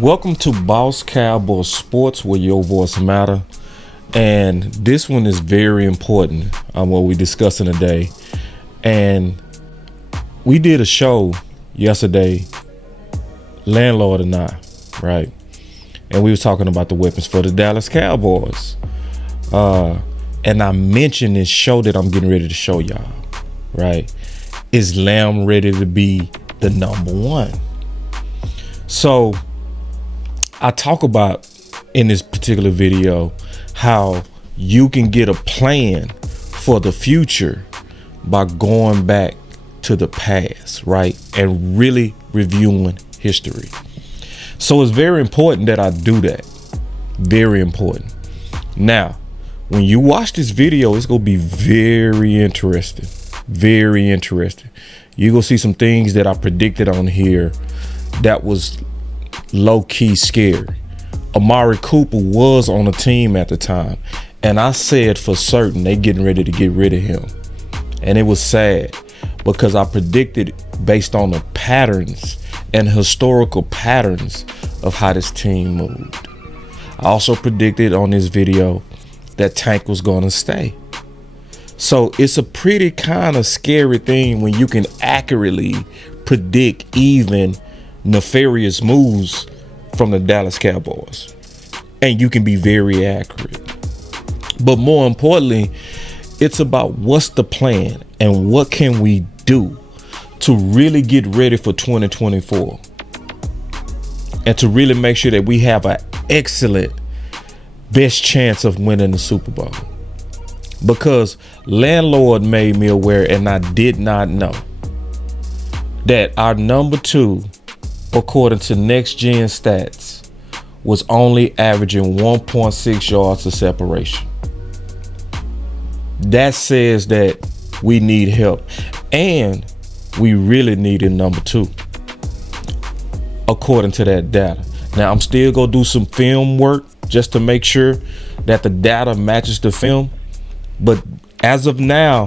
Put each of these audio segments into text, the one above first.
Welcome to Boss Cowboy Sports, where your voice matter. And this one is very important on what we're discussing today. And we did a show yesterday, landlord and I, right? And we were talking about the weapons for the Dallas Cowboys. And I mentioned this show that I'm getting ready to show y'all, right? Is Lamb ready to be the number one? So I talk about in this particular video how you can get a plan for the future by going back to the past, right? And really reviewing history. So it's very important that I do that. Very important. Now, when you watch this video, it's going to be very interesting. Very interesting. You're going to see some things that I predicted on here that was low-key scary. Amari Cooper was on the team at the time, and I said for certain they getting ready to get rid of him. And it was sad because I predicted based on the patterns and historical patterns of how this team moved. I also predicted on this video that Tank was going to stay. So it's a pretty kind of scary thing when you can accurately predict even nefarious moves from the Dallas Cowboys, and you can be very accurate. But more importantly, it's about what's the plan and what can we do to really get ready for 2024 and to really make sure that we have an excellent best chance of winning the Super Bowl. Because landlord made me aware, and I did not know, that our number two, according to next gen stats, was only averaging 1.6 yards of separation. That says that we need help, and we really needed number two, according to that data. Now I'm still gonna do some film work just to make sure that the data matches the film, but as of now,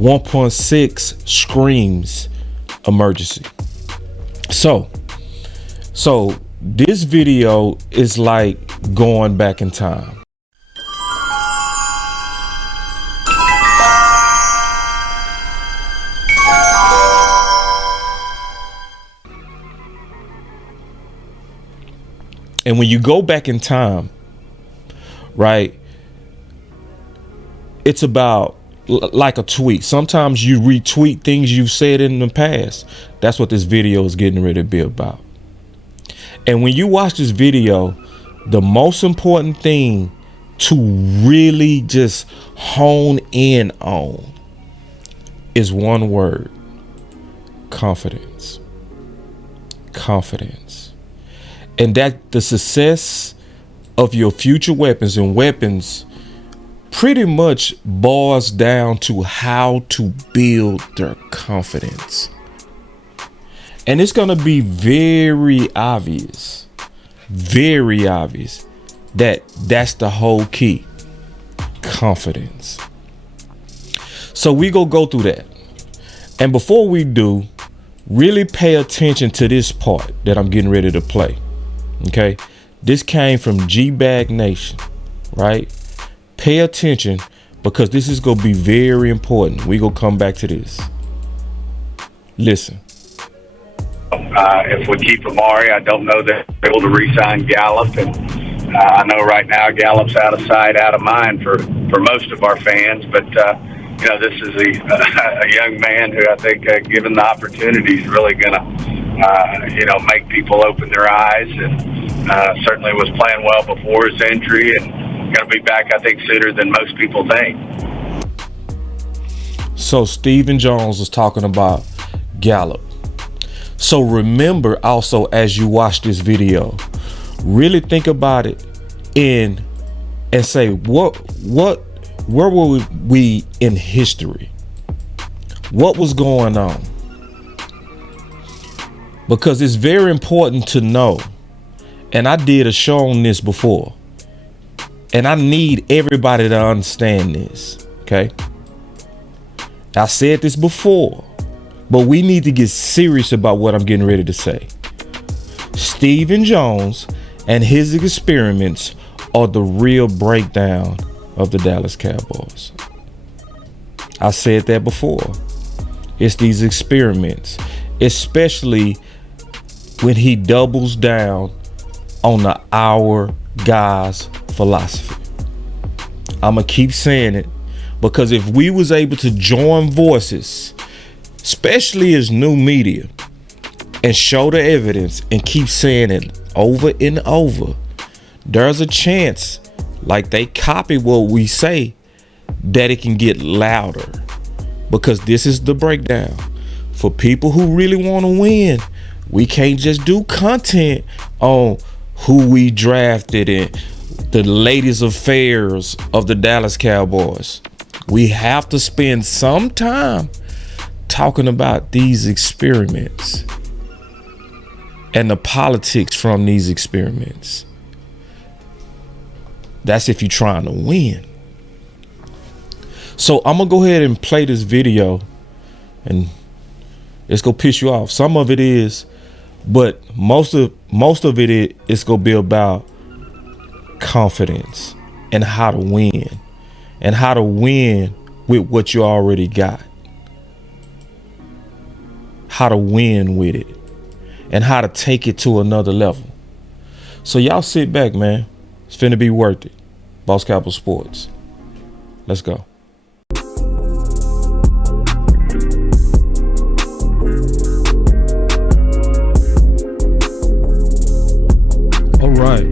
1.6 screams emergency. So this video is like going back in time. And when you go back in time, right, it's about like a tweet. Sometimes you retweet things you've said in the past. That's what this video is getting ready to be about. And when you watch this video, the most important thing to really just hone in on is one word: confidence. Confidence. And that the success of your future weapons and weapons pretty much boils down to how to build their confidence. And it's going to be very obvious that that's the whole key: confidence. So we go through that. And before we do, really pay attention to this part that I'm getting ready to play. Okay, this came from G-Bag Nation, right? Pay attention because this is going to be very important. We gonna come back to this. Listen. If we keep Amari, I don't know that we're able to re-sign Gallup, and I know right now Gallup's out of sight, out of mind for most of our fans. But this is a young man who I think, given the opportunity, is really going to make people open their eyes, and certainly was playing well before his injury, and going to be back, I think, sooner than most people think. So Stephen Jones was talking about Gallup. So remember also, as you watch this video, really think about it and say, where were we in history? What was going on? Because it's very important to know. And I did a show on this before, and I need everybody to understand this. Okay, I said this before, but we need to get serious about what I'm getting ready to say. Stephen Jones and his experiments are the real breakdown of the Dallas Cowboys. I said that before. It's these experiments, especially when he doubles down on the our guys philosophy. I'm gonna keep saying it, because if we was able to join voices, especially as new media, and show the evidence and keep saying it over and over, there's a chance, like they copy what we say, that it can get louder. Because this is the breakdown. For people who really want to win, we can't just do content on who we drafted and the latest affairs of the Dallas Cowboys. We have to spend some time talking about these experiments and the politics from these experiments. That's if you're trying to win. So I'm gonna go ahead and play this video, and it's gonna piss you off. Some of it is, but most of it is gonna be about confidence and how to win, and how to win with what you already got. How to win with it, and how to take it to another level. So y'all sit back, man. It's finna be worth it. Boss Cowboy Sports. Let's go. All right.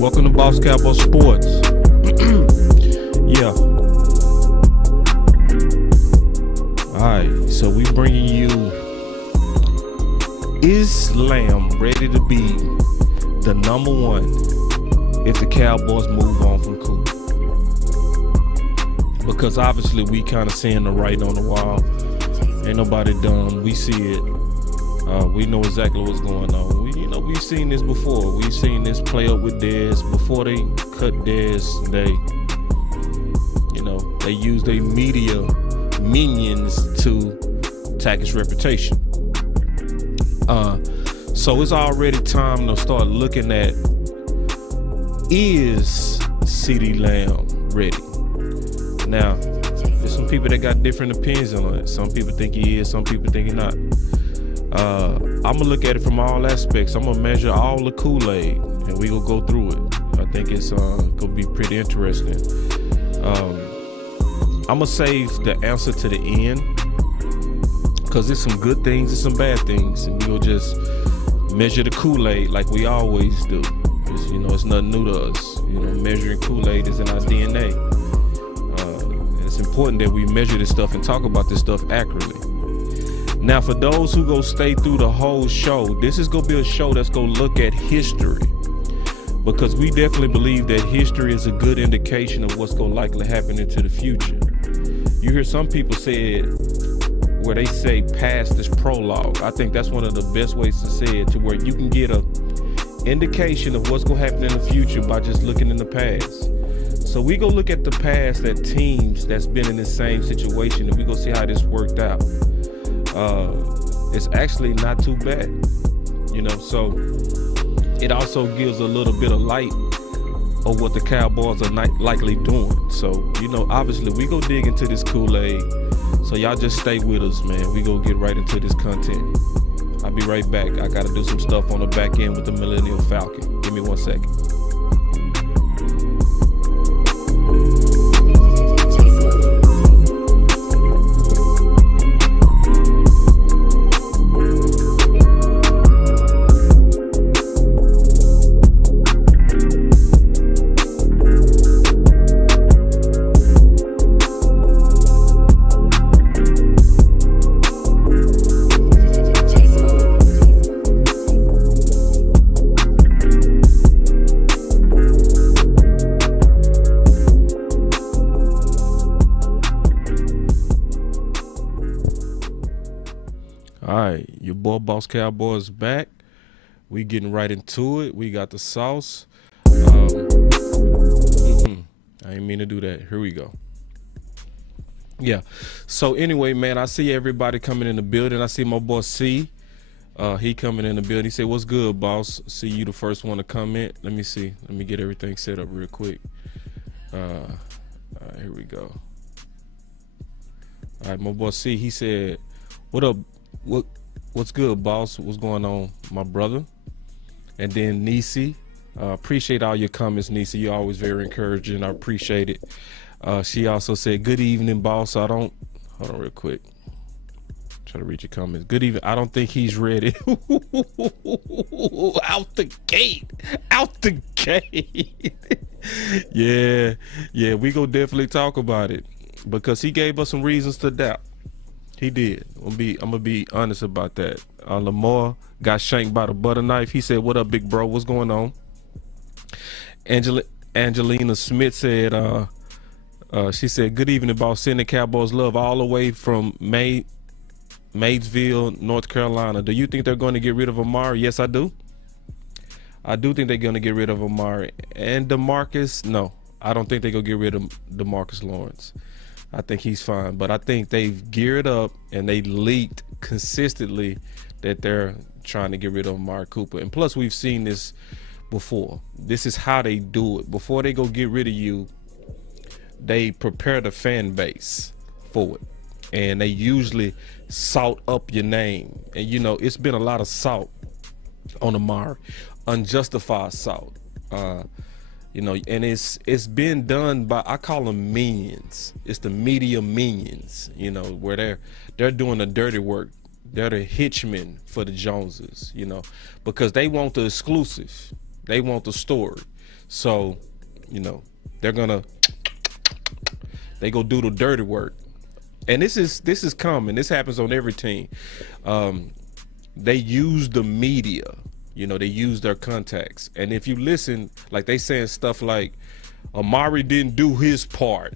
Welcome to Boss Cowboy Sports. Yeah. All right. So we bringing you, is Lamb ready to be the number one if the Cowboys move on from Cool? Because obviously we kind of seeing the writing on the wall. Ain't nobody dumb. We see it. We know exactly what's going on. We've seen this before. We've seen this play up with Dez. Before they cut Dez, they use their media minions to attack his reputation. So it's already time to start looking at, is CeeDee Lamb ready? Now, there's some people that got different opinions on it. Some people think he is, some people think he's not. I'm gonna look at it from all aspects. I'm gonna measure all the Kool-Aid, and we gonna go through it. I think it's gonna be pretty interesting. I'm gonna save the answer to the end, because there's some good things and some bad things, and we gonna just measure the Kool-Aid like we always do. It's nothing new to us. Measuring Kool-Aid is in our DNA. And it's important that we measure this stuff and talk about this stuff accurately. Now, for those who go stay through the whole show, this is gonna be a show that's gonna look at history, because we definitely believe that history is a good indication of what's gonna likely happen into the future. You hear some people say it where they say past is prologue. I think that's one of the best ways to say it, to where you can get a indication of what's gonna happen in the future by just looking in the past. So we go look at the past, at teams that's been in the same situation, and we go see how this worked out. It's actually not too bad, so it also gives a little bit of light of what the Cowboys are likely doing. So, obviously we go dig into this Kool-Aid. So y'all just stay with us, man. We go get right into this content. I'll be right back. I gotta do some stuff on the back end with the Millennial Falcon. Give me 1 second. Your boy Boss Cowboys back. We getting right into it. We got the sauce. I didn't mean to do that. Here we go. Yeah. So anyway, man, I see everybody coming in the building. I see my boy C. He coming in the building. He said, "What's good, boss? See you the first one to comment." Let me see. Let me get everything set up real quick. All right, here we go. All right, my boy C. He said, "What up? What's good, boss? What's going on, my brother?" And then Nisi. Appreciate all your comments, Nisi. You're always very encouraging. I appreciate it. She also said, "Good evening, boss. I don't." Hold on, real quick. Try to read your comments. Good evening. I don't think he's ready. Out the gate. Out the gate. Yeah. We gonna definitely talk about it because he gave us some reasons to doubt. He did. I'm gonna be honest about that. Lamar got shanked by the butter knife. He said, "What up, big bro? What's going on?" Angelina Smith said, she said, "Good evening, boss. Sending Cowboys love all the way from Maysville, North Carolina. Do you think they're going to get rid of Amari?" Yes, I do. I do think they're going to get rid of Amari. And DeMarcus, no. I don't think they're going to get rid of DeMarcus Lawrence. I think he's fine. But I think they've geared up and they leaked consistently that they're trying to get rid of Amari Cooper. And plus, we've seen this before. This is how they do it. Before they go get rid of you, they prepare the fan base for it. And they usually salt up your name. And, you know, it's been a lot of salt on Amari. Unjustified salt. You know, and it's been done by, I call them minions. It's the media minions, you know, where they're doing the dirty work. They're the hitchmen for the Joneses, you know, because they want the exclusive. They want the story. So, you know, they go do the dirty work. And this is common. This happens on every team. They use the media. You know, they use their contacts. And if you listen, like they saying stuff like, Amari didn't do his part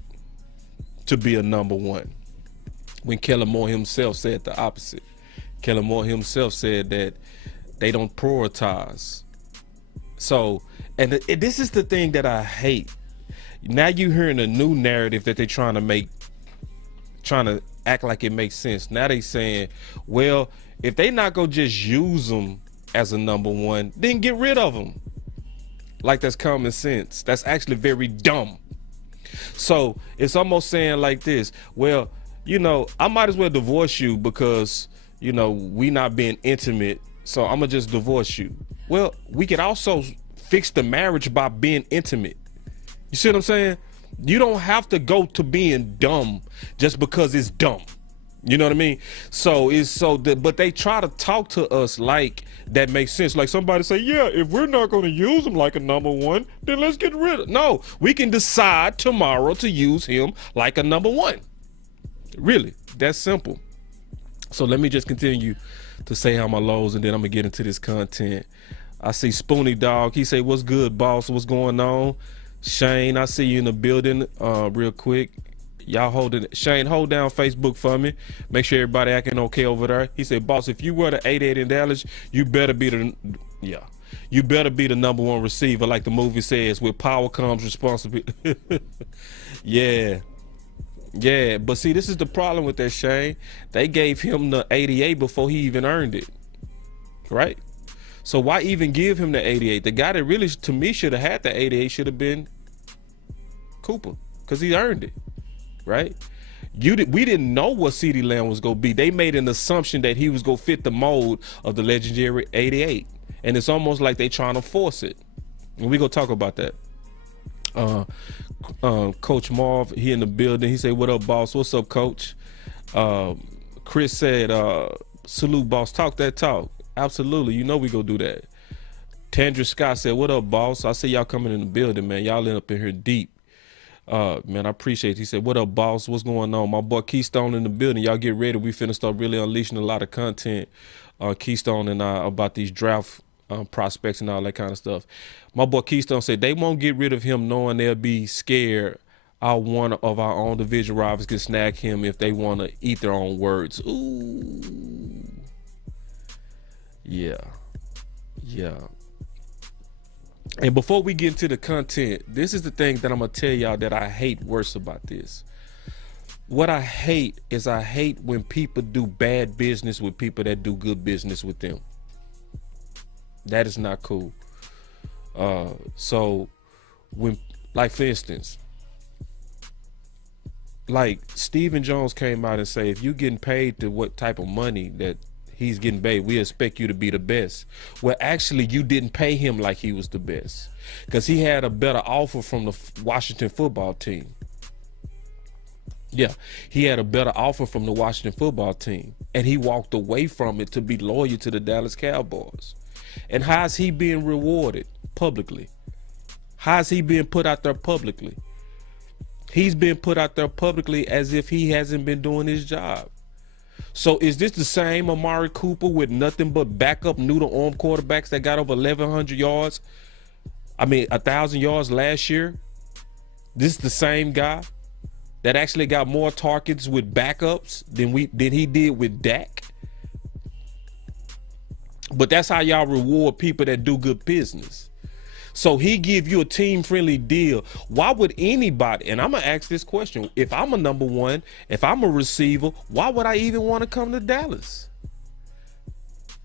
to be a number one. When Kellen Moore himself said the opposite. Kellen Moore himself said that they don't prioritize. So, and this is the thing that I hate. Now you're hearing a new narrative that they're trying to act like it makes sense. Now they saying, well, if they not gonna just use them as a number one, then get rid of them. Like that's common sense. That's actually very dumb. So it's almost saying like this, well, you know, I might as well divorce you because, you know, we not being intimate, so I'm gonna just divorce you. Well, we could also fix the marriage by being intimate. You see what I'm saying? You don't have to go to being dumb just because it's dumb. You know what I mean? So but they try to talk to us like that makes sense. Like somebody say, yeah, if we're not going to use him like a number one, then let's get rid of. No, we can decide tomorrow to use him like a number one. Really, that's simple. So let me just continue to say how my lows, and then I'm gonna get into this content. I see Spoonie Dog. He say, "What's good, boss? What's going on?" Shane, I see you in the building. Real quick. Y'all hold it. Shane, hold down Facebook for me. Make sure everybody acting okay over there. He said, "Boss, if you were the 88 in Dallas, you better be the number one receiver, like the movie says. With power comes responsibility." Yeah. But see, this is the problem with that, Shane. They gave him the 88 before he even earned it, right? So why even give him the 88? The guy that really, to me, should have had the 88 should have been Cooper, because he earned it. Right? We didn't know what CeeDee Lamb was going to be. They made an assumption that he was going to fit the mold of the legendary 88. And it's almost like they trying to force it. And we're going to talk about that. Coach Marv, he in the building. He said, "What up, boss? What's up, coach?" Chris said, "Salute, boss. Talk that talk." Absolutely. You know we go do that. Tandra Scott said, "What up, boss? I see y'all coming in the building, man. Y'all in up in here deep. Man, I appreciate it." He said, "What up, boss? What's going on?" My boy Keystone in the building. Y'all get ready. We finna start really unleashing a lot of content, Keystone and I, about these draft prospects and all that kind of stuff. My boy Keystone said they won't get rid of him knowing they'll be scared one of our own division rivals can snag him if they want to eat their own words. Ooh. Yeah. And before we get into the content, this is the thing that I'm going to tell y'all that I hate worse about this. What I hate is when people do bad business with people that do good business with them. That is not cool. So when, like, for instance, like Stephen Jones came out and say, if you're getting paid to what type of money that he's getting paid, we expect you to be the best. Well, actually, you didn't pay him like he was the best, because he had a better offer from the Washington football team. Yeah, he had a better offer from the Washington football team, and he walked away from it to be loyal to the Dallas Cowboys. And how's he being rewarded publicly? How's he being put out there publicly? He's been put out there publicly as if he hasn't been doing his job. So is this the same Amari Cooper with nothing but backup noodle arm quarterbacks that got over 1,100 yards? 1,000 yards last year? This is the same guy that actually got more targets with backups than he did with Dak? But that's how y'all reward people that do good business. So he give you a team-friendly deal. Why would anybody, and I'm going to ask this question, if I'm a number one, if I'm a receiver, why would I even want to come to Dallas?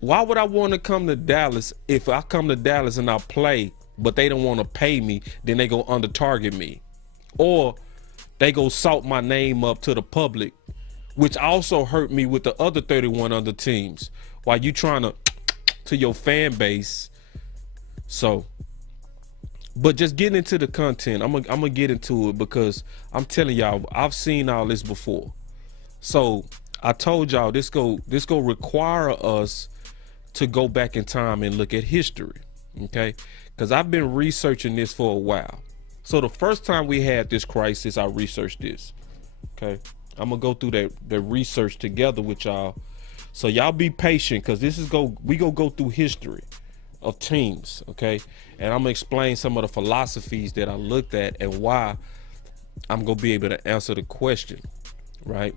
Why would I want to come to Dallas if I come to Dallas and I play, but they don't want to pay me, then they go under-target me? Or they go salt my name up to the public, which also hurt me with the other 31 other teams, while you trying to your fan base. So, but just getting into the content, I'm gonna get into it, because I'm telling y'all, I've seen all this before. So I told y'all this go require us to go back in time and look at history, okay? Because I've been researching this for a while. So the first time we had this crisis, I researched this, okay? I'm gonna go through that research together with y'all. So y'all be patient, because we go through history of teams, okay? And I'm gonna explain some of the philosophies that I looked at and why I'm gonna be able to answer the question, right?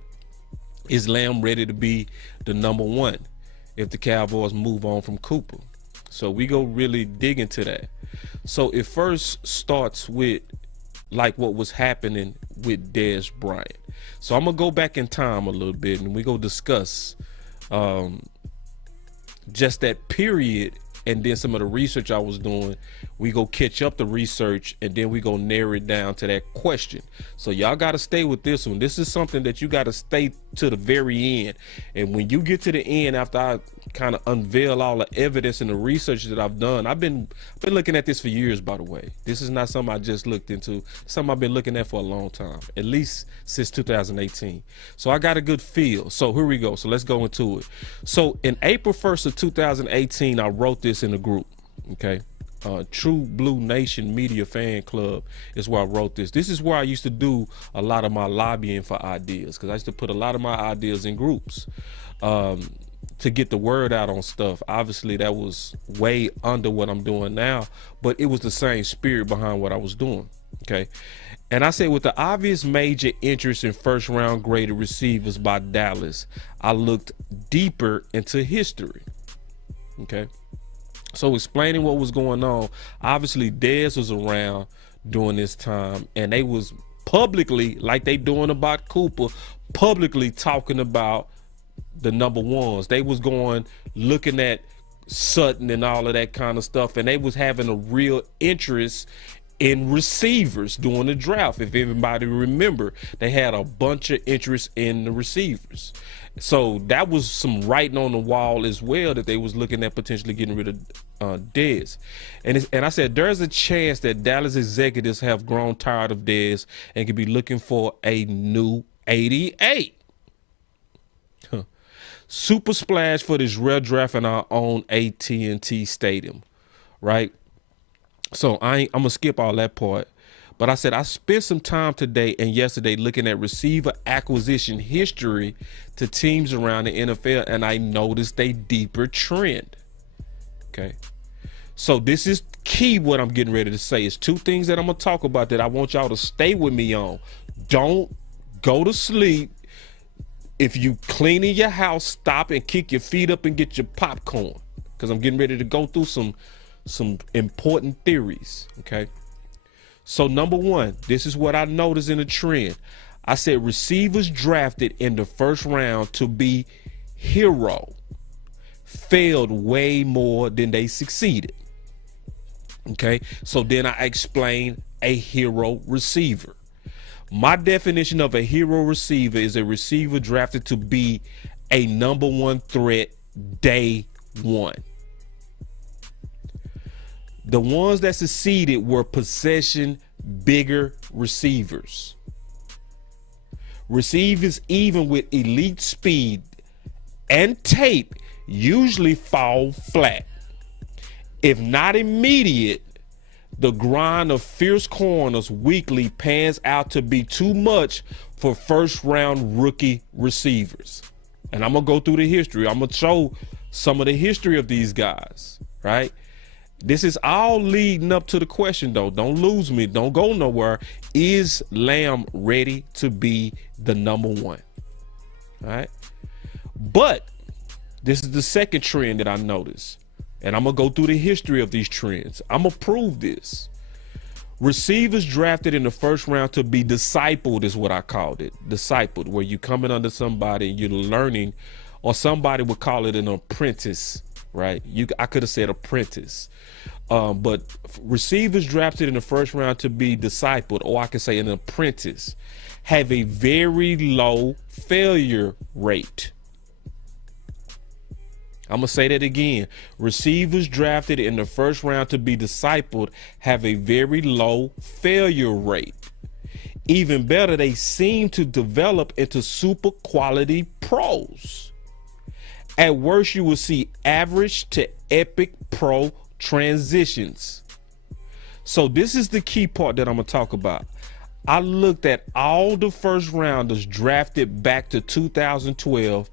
Is Lamb ready to be the number one if the Cowboys move on from Cooper? So we go really dig into that. So it first starts with like what was happening with Dez Bryant. So I'm gonna go back in time a little bit, and we go discuss just that period, and then some of the research I was doing. We go catch up the research, and then we go narrow it down to that question. So y'all got to stay with this one. This is something that you got to stay to the very end. And when you get to the end, after I kind of unveil all the evidence and the research that I've done, I've been looking at this for years, by the way. This is not something I just looked into. It's something I've been looking at for a long time, at least since 2018. So I got a good feel. So here we go. So let's go into it. So in April 1st of 2018, I wrote this in a group, okay? True Blue Nation Media Fan Club is where I wrote this. This is where I used to do a lot of my lobbying for ideas, because I used to put a lot of my ideas in groups to get the word out on stuff. Obviously, that was way under what I'm doing now, but it was the same spirit behind what I was doing, okay? And I said, with the obvious major interest in first-round graded receivers by Dallas, I looked deeper into history, okay? So explaining what was going on, obviously Dez was around during this time, and they was publicly, like they doing about Cooper, publicly talking about the number ones. They was going, looking at Sutton and all of that kind of stuff, and they was having a real interest in receivers during the draft. If everybody remember, they had a bunch of interest in the receivers. So that was some writing on the wall as well, that they was looking at potentially getting rid of Dez. And I said, there's a chance that Dallas executives have grown tired of Dez and could be looking for a new 88. Super splash for this rare draft in our own AT&T Stadium, right? So I'm gonna skip all that part, but I said I spent some time today and yesterday looking at receiver acquisition history to teams around the NFL, and I noticed a deeper trend. Okay, so this is key. What I'm getting ready to say is two things that I'm gonna talk about that I want y'all to stay with me on. Don't go to sleep. If you cleaning your house, stop and kick your feet up and get your popcorn, because I'm getting ready to go through some important theories, okay? So number one, this is what I noticed in the trend. I said receivers drafted in the first round to be hero failed way more than they succeeded. Okay, so then I explain a hero receiver. My definition of a hero receiver is a receiver drafted to be a number one threat day one. The ones that succeeded were possession bigger receivers. Receivers, even with elite speed and tape, usually fall flat. If not immediate, the grind of fierce corners weekly pans out to be too much for first round rookie receivers. And I'm going to go through the history. I'm going to show some of the history of these guys, right? This is all leading up to the question, though. Don't lose me. Don't go nowhere. Is Lamb ready to be the number one? All right. But this is the second trend that I noticed. And I'm going to go through the history of these trends. I'm going to prove this. Receivers drafted in the first round to be discipled is what I called it. Discipled, where you coming under somebody and you're learning, or somebody would call it an apprentice, right? I could have said apprentice. But receivers drafted in the first round to be discipled, or I could say an apprentice, have a very low failure rate. I'm going to say that again. Receivers drafted in the first round to be discipled have a very low failure rate. Even better, they seem to develop into super quality pros. At worst, you will see average to epic pro transitions. So this is the key part that I'm going to talk about. I looked at all the first rounders drafted back to 2012.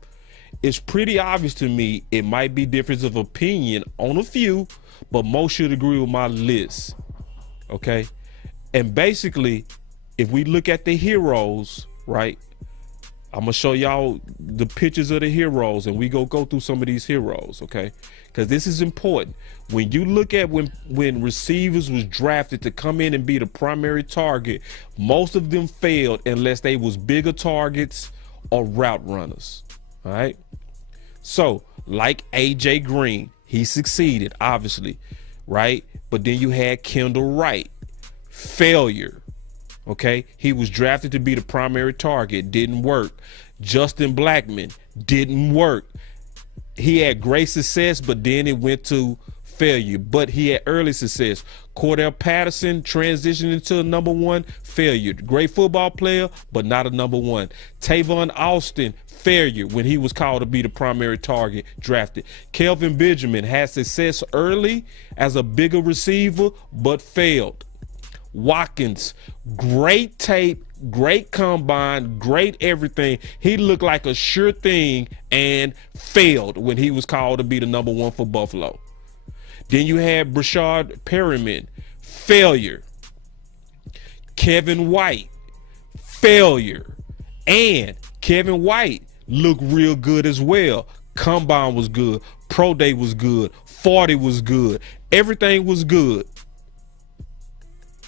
It's pretty obvious to me it might be difference of opinion on a few, but most should agree with my list. Okay. And basically, if we look at the heroes, right, I'm gonna show y'all the pictures of the heroes, and we go through some of these heroes, okay? Because this is important. When you look at when receivers was drafted to come in and be the primary target, most of them failed unless they was bigger targets or route runners. All right. So like AJ Green, he succeeded, obviously, right? But then you had Kendall Wright, failure. Okay. He was drafted to be the primary target, didn't work. Justin Blackman, didn't work. He had great success, but then it went to failure, but he had early success. Cordell Patterson transitioned into a number one, failure. Great football player, but not a number one. Tavon Austin, failure when he was called to be the primary target, drafted. Kelvin Benjamin had success early as a bigger receiver, but failed. Watkins, great tape, great combine, great everything. He looked like a sure thing and failed when he was called to be the number one for Buffalo. Then you had Brashard Perriman, failure. Kevin White, failure. And Kevin White looked real good as well. Combine was good. Pro Day was good. 40 was good. Everything was good.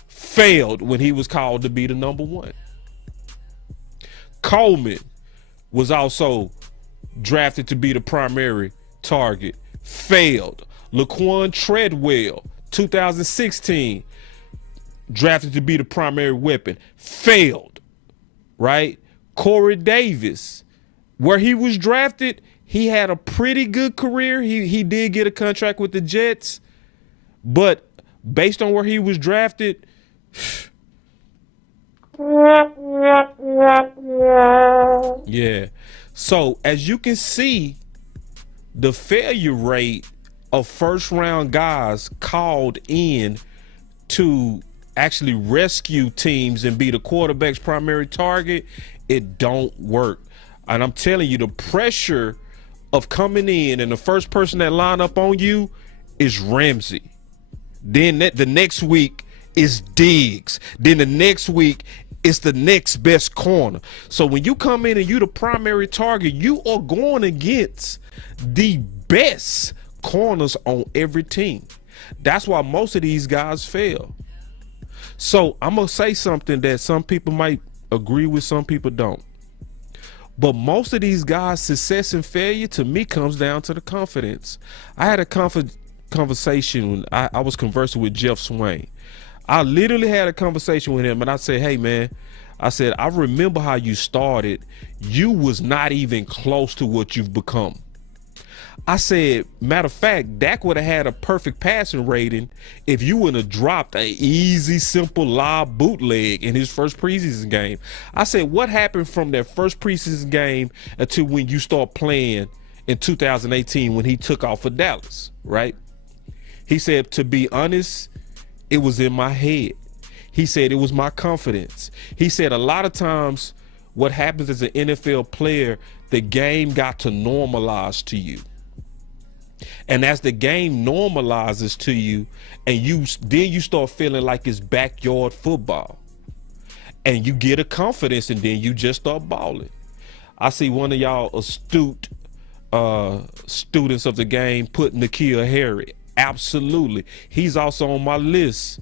Failed when he was called to be the number one. Coleman was also drafted to be the primary target. Failed. Laquan Treadwell, 2016, drafted to be the primary weapon. Failed. Right? Corey Davis, where he was drafted, he had a pretty good career. He did get a contract with the Jets, but based on where he was drafted, yeah. So as you can see, the failure rate of first round guys called in to actually rescue teams and be the quarterback's primary target, it don't work. And I'm telling you, the pressure of coming in and the first person that line up on you is Ramsey. Then the next week is Diggs. Then the next week is the next best corner. So when you come in and you the primary target, you are going against the best corners on every team. That's why most of these guys fail. So I'm going to say something that some people might agree with, some people don't. But most of these guys' success and failure to me comes down to the confidence. I had a conversation. I was conversing with Jeff Swain. I literally had a conversation with him, and I said, hey, man, I said, I remember how you started. You was not even close to what you've become. I said, matter of fact, Dak would have had a perfect passing rating if you wouldn't have dropped a easy, simple lob bootleg in his first preseason game. I said, what happened from that first preseason game until when you start playing in 2018 when he took off for Dallas, right? He said, to be honest, it was in my head. He said, it was my confidence. He said, a lot of times what happens as an NFL player, the game got to normalize to you. And as the game normalizes to you, and then you start feeling like it's backyard football, and you get a confidence, and then you just start balling. I see one of y'all astute students of the game put N'Keal Harry. Absolutely, he's also on my list.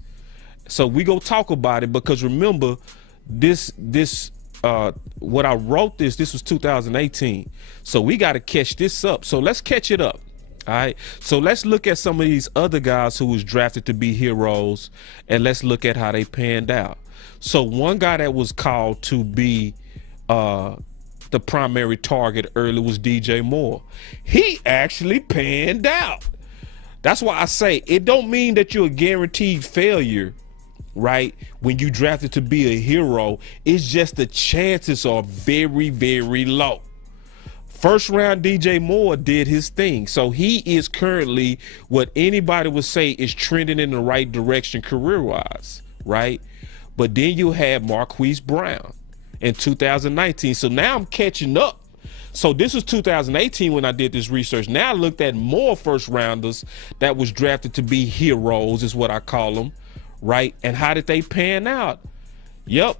So we go talk about it, because remember, this what I wrote this was 2018. So we got to catch this up. So let's catch it up. All right, so let's look at some of these other guys who was drafted to be heroes, and let's look at how they panned out. So one guy that was called to be the primary target early was DJ Moore. He actually panned out. That's why I say it don't mean that you're a guaranteed failure, right? When you drafted to be a hero, it's just the chances are very, very low. First round DJ Moore did his thing. So he is currently what anybody would say is trending in the right direction career-wise, right? But then you have Marquise Brown in 2019. So now I'm catching up. So this was 2018 when I did this research. Now I looked at more first rounders that was drafted to be heroes, is what I call them, right? And how did they pan out? Yep,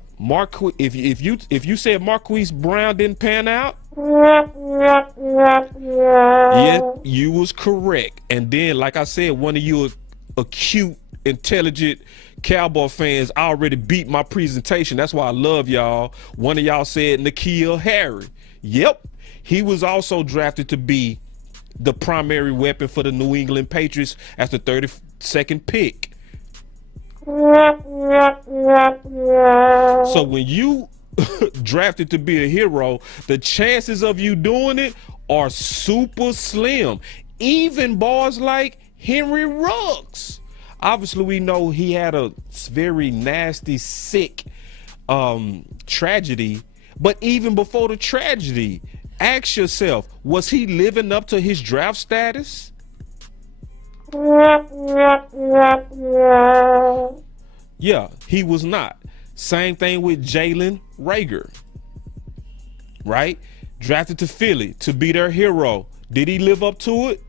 if you said Marquise Brown didn't pan out, yeah, you was correct. And then, like I said, one of you acute, intelligent Cowboy fans already beat my presentation. That's why I love y'all. One of y'all said N'Keal Harry. Yep, he was also drafted to be the primary weapon for the New England Patriots as the 32nd pick. So when you drafted to be a hero, the chances of you doing it are super slim. Even bars like Henry Ruggs. Obviously, we know he had a very nasty, sick tragedy. But even before the tragedy, ask yourself, was he living up to his draft status? Yeah, he was not. Same thing with Jalen Reagor, right? Drafted to Philly to be their hero. Did he live up to it?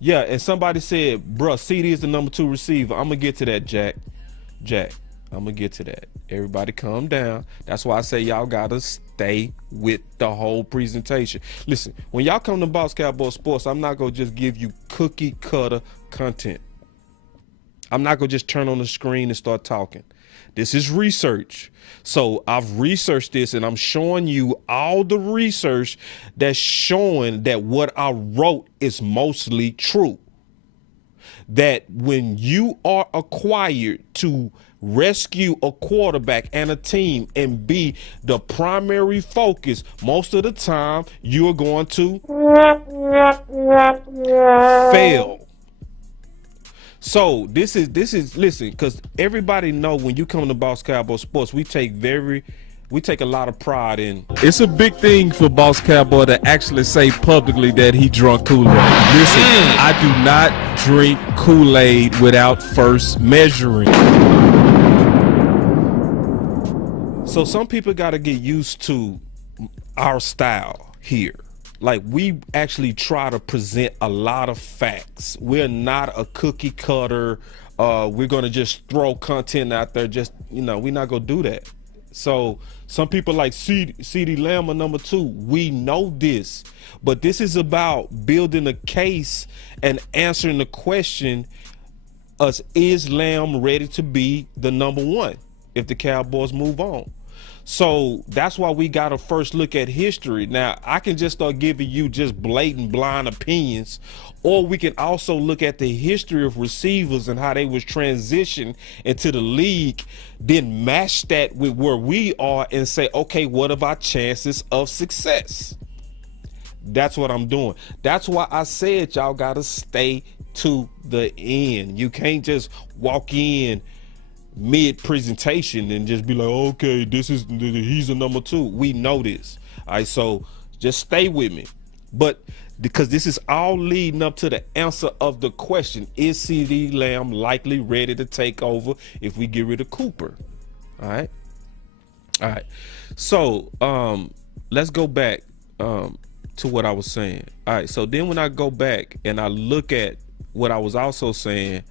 Yeah, and somebody said, bruh, CeeDee is the number 2 receiver. I'm going to get to that, Jack, I'm going to get to that. Everybody calm down. That's why I say y'all got to stay with the whole presentation. Listen, when y'all come to Boss Cowboy Sports, I'm not going to just give you cookie cutter content. I'm not going to just turn on the screen and start talking. This is research. So I've researched this, and I'm showing you all the research that's showing that what I wrote is mostly true. That when you are acquired to rescue a quarterback and a team and be the primary focus, most of the time you're going to fail. So this is listen, because everybody know when you come to Boss Cowboy Sports, we take a lot of pride in. It's a big thing for Boss Cowboy to actually say publicly that he drunk Kool-Aid. Listen, I do not drink Kool-Aid without first measuring. So some people got to get used to our style here. Like, we actually try to present a lot of facts. We're not a cookie cutter. We're going to just throw content out there. Just, we're not going to do that. So some people like CeeDee Lamb are number 2. We know this, but this is about building a case and answering the question, is Lamb ready to be the number 1? if the Cowboys move on. So that's why we got to first look at history. Now, I can just start giving you just blatant blind opinions, or we can also look at the history of receivers and how they was transitioned into the league, then match that with where we are and say, okay, what are our chances of success? That's what I'm doing. That's why I said y'all got to stay to the end. You can't just walk in mid presentation and just be like, okay, he's a number 2. We know this. All right, so just stay with me. But because this is all leading up to the answer of the question, is CeeDee Lamb likely ready to take over if we get rid of Cooper? All right. So let's go back to what I was saying. All right, so then when I go back and I look at what I was also saying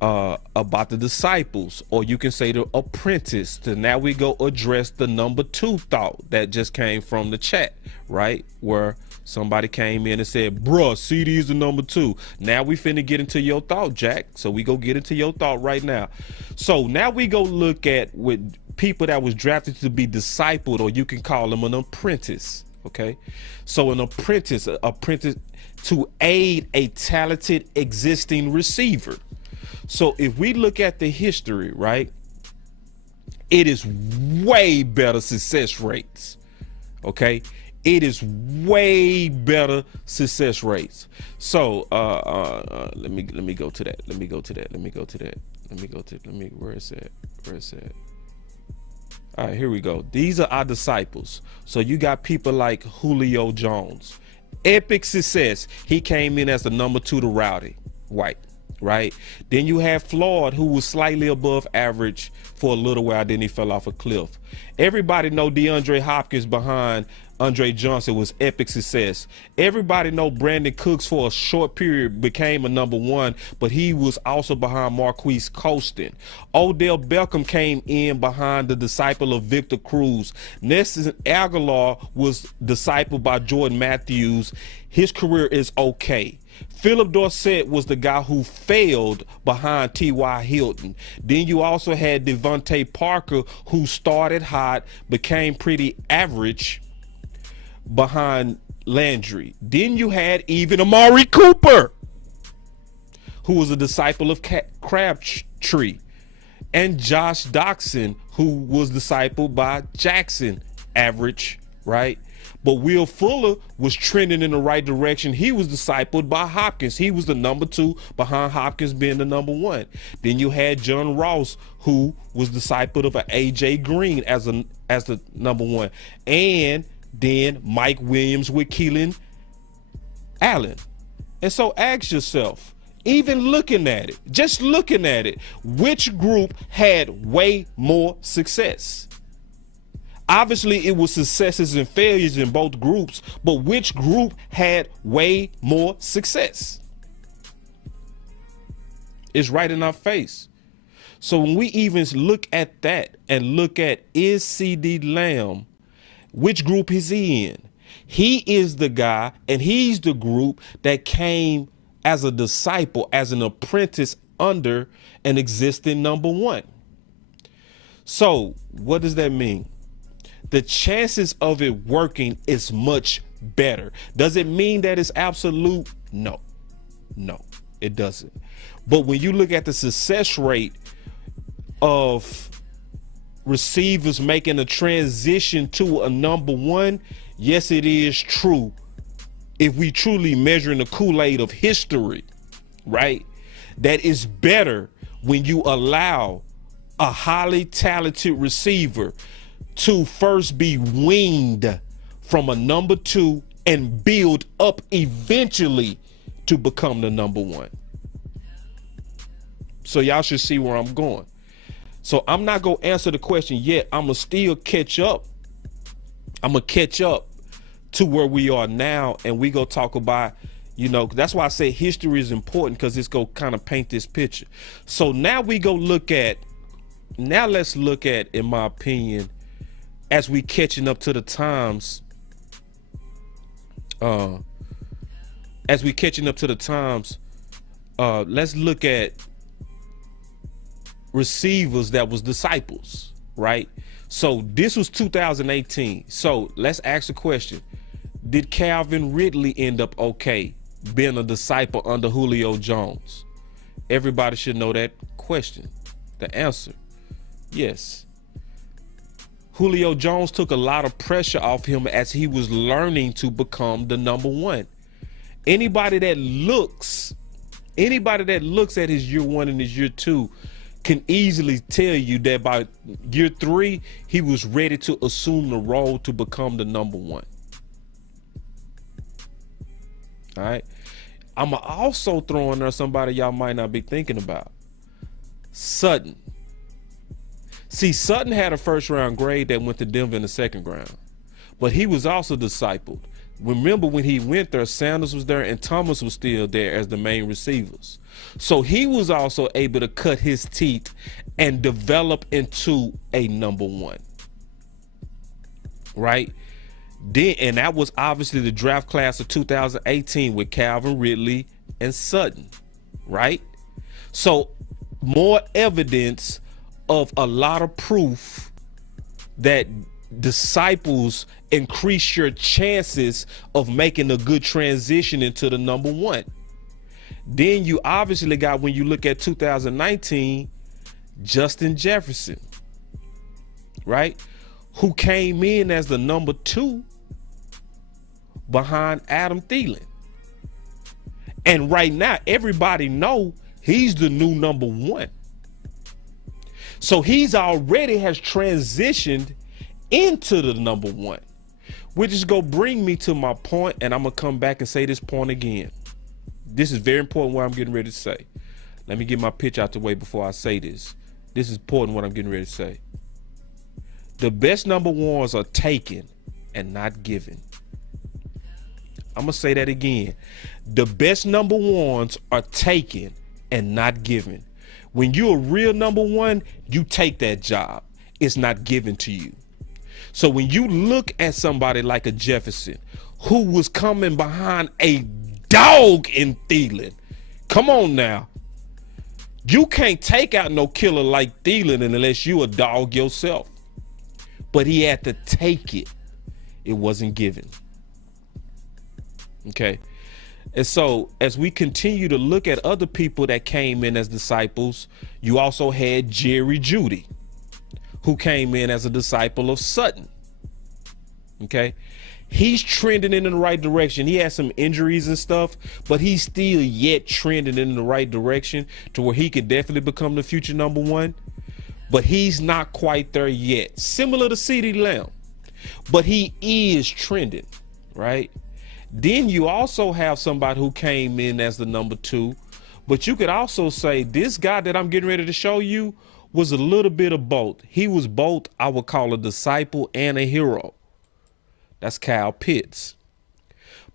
about the disciples, or you can say the apprentice, to now we go address the number 2 thought that just came from the chat, right? Where somebody came in and said, bruh, CeeDee is the number 2. Now we finna get into your thought, Jack. So we go get into your thought right now. So now we go look at with people that was drafted to be discipled, or you can call them an apprentice. Okay, so an apprentice to aid a talented existing receiver. So if we look at the history, right, it is way better success rates. Okay, it is way better success rates. So let me go to that. Where is that? All right, here we go. These are our disciples. So you got people like Julio Jones. Epic success. He came in as the number 2 to Rowdy White, right? Then you have Floyd, who was slightly above average for a little while. Then he fell off a cliff. Everybody know DeAndre Hopkins behind Andre Johnson was epic success. Everybody know Brandon Cooks for a short period became a number 1, but he was also behind Marquise Colston. Odell Beckham came in behind the disciple of Victor Cruz. Nelson Aguilar was discipled by Jordan Matthews. His career is okay. Philip Dorsett was the guy who failed behind T.Y. Hilton. Then you also had Devontae Parker, who started hot, became pretty average behind Landry. Then you had even Amari Cooper, who was a disciple of Crabtree, and Josh Doxson, who was discipled by Jackson, average, right? But Will Fuller was trending in the right direction. He was discipled by Hopkins. He was the number 2 behind Hopkins being the number 1. Then you had John Ross, who was discipled of an AJ Green as the number 1. And then Mike Williams with Keelan Allen. And so ask yourself, even looking at it, just looking at it, which group had way more success? Obviously, it was successes and failures in both groups, but which group had way more success? It's right in our face. So when we even look at that and look at, is CeeDee Lamb, which group is he in? He is the guy, and he's the group that came as a disciple, as an apprentice under an existing number 1. So what does that mean? The chances of it working is much better. Does it mean that it's absolute? No, it doesn't. But when you look at the success rate of receivers making a transition to a number 1, yes, it is true. If we truly measure in the Kool-Aid of history, right, that is better when you allow a highly talented receiver to first be weaned from a number 2 and build up eventually to become the number 1. So y'all should see where I'm going. So I'm not going to answer the question yet. I'm going to still catch up. I'm going to catch up to where we are now. And we go talk about, that's why I say history is important, because it's going to kind of paint this picture. So now we go let's look at, in my opinion, as we catching up to the times, let's look at receivers that was disciples, right? So this was 2018. So let's ask the question. Did Calvin Ridley end up okay being a disciple under Julio Jones? Everybody should know that question. The answer, yes. Julio Jones took a lot of pressure off him as he was learning to become the number one. Anybody that looks at his year one and his year two can easily tell you that by year three, he was ready to assume the role to become the number one. All right. I'm also throwing there somebody y'all might not be thinking about. Sutton. See, Sutton had a first round grade that went to Denver in the second round, but he was also discipled. Remember when he went there, Sanders was there and Thomas was still there as the main receivers. So he was also able to cut his teeth and develop into a number one. Right? Then, and that was obviously the draft class of 2018 with Calvin Ridley and Sutton. Right? So more evidence of a lot of proof that disciples increase your chances of making a good transition into the number one. Then you obviously got, when you look at 2019, Justin Jefferson, right? Who came in as the number two behind Adam Thielen. And right now, everybody know he's the new number one. So he's already has transitioned into the number one, which is going to bring me to my point, and I'm going to come back and say this point again. This is very important what I'm getting ready to say. Let me get my pitch out the way before I say this. This is important what I'm getting ready to say. The best number ones are taken and not given. I'm going to say that again. The best number ones are taken and not given. When you're a real number one, you take that job. It's not given to you. So when you look at somebody like a Jefferson, who was coming behind a dog in Thielen, come on now. You can't take out no killer like Thielen unless you a dog yourself. But he had to take it. It wasn't given. Okay. And so as we continue to look at other people that came in as disciples, you also had Jerry Jeudy, who came in as a disciple of Sutton. Okay. He's trending in the right direction. He has some injuries and stuff, but he's still yet trending in the right direction to where he could definitely become the future number one. But he's not quite there yet. Similar to CeeDee Lamb, but he is trending, right? Then you also have somebody who came in as the number two, but you could also say this guy that I'm getting ready to show you was a little bit of both. He was both, I would call, a disciple and a hero. That's Kyle Pitts.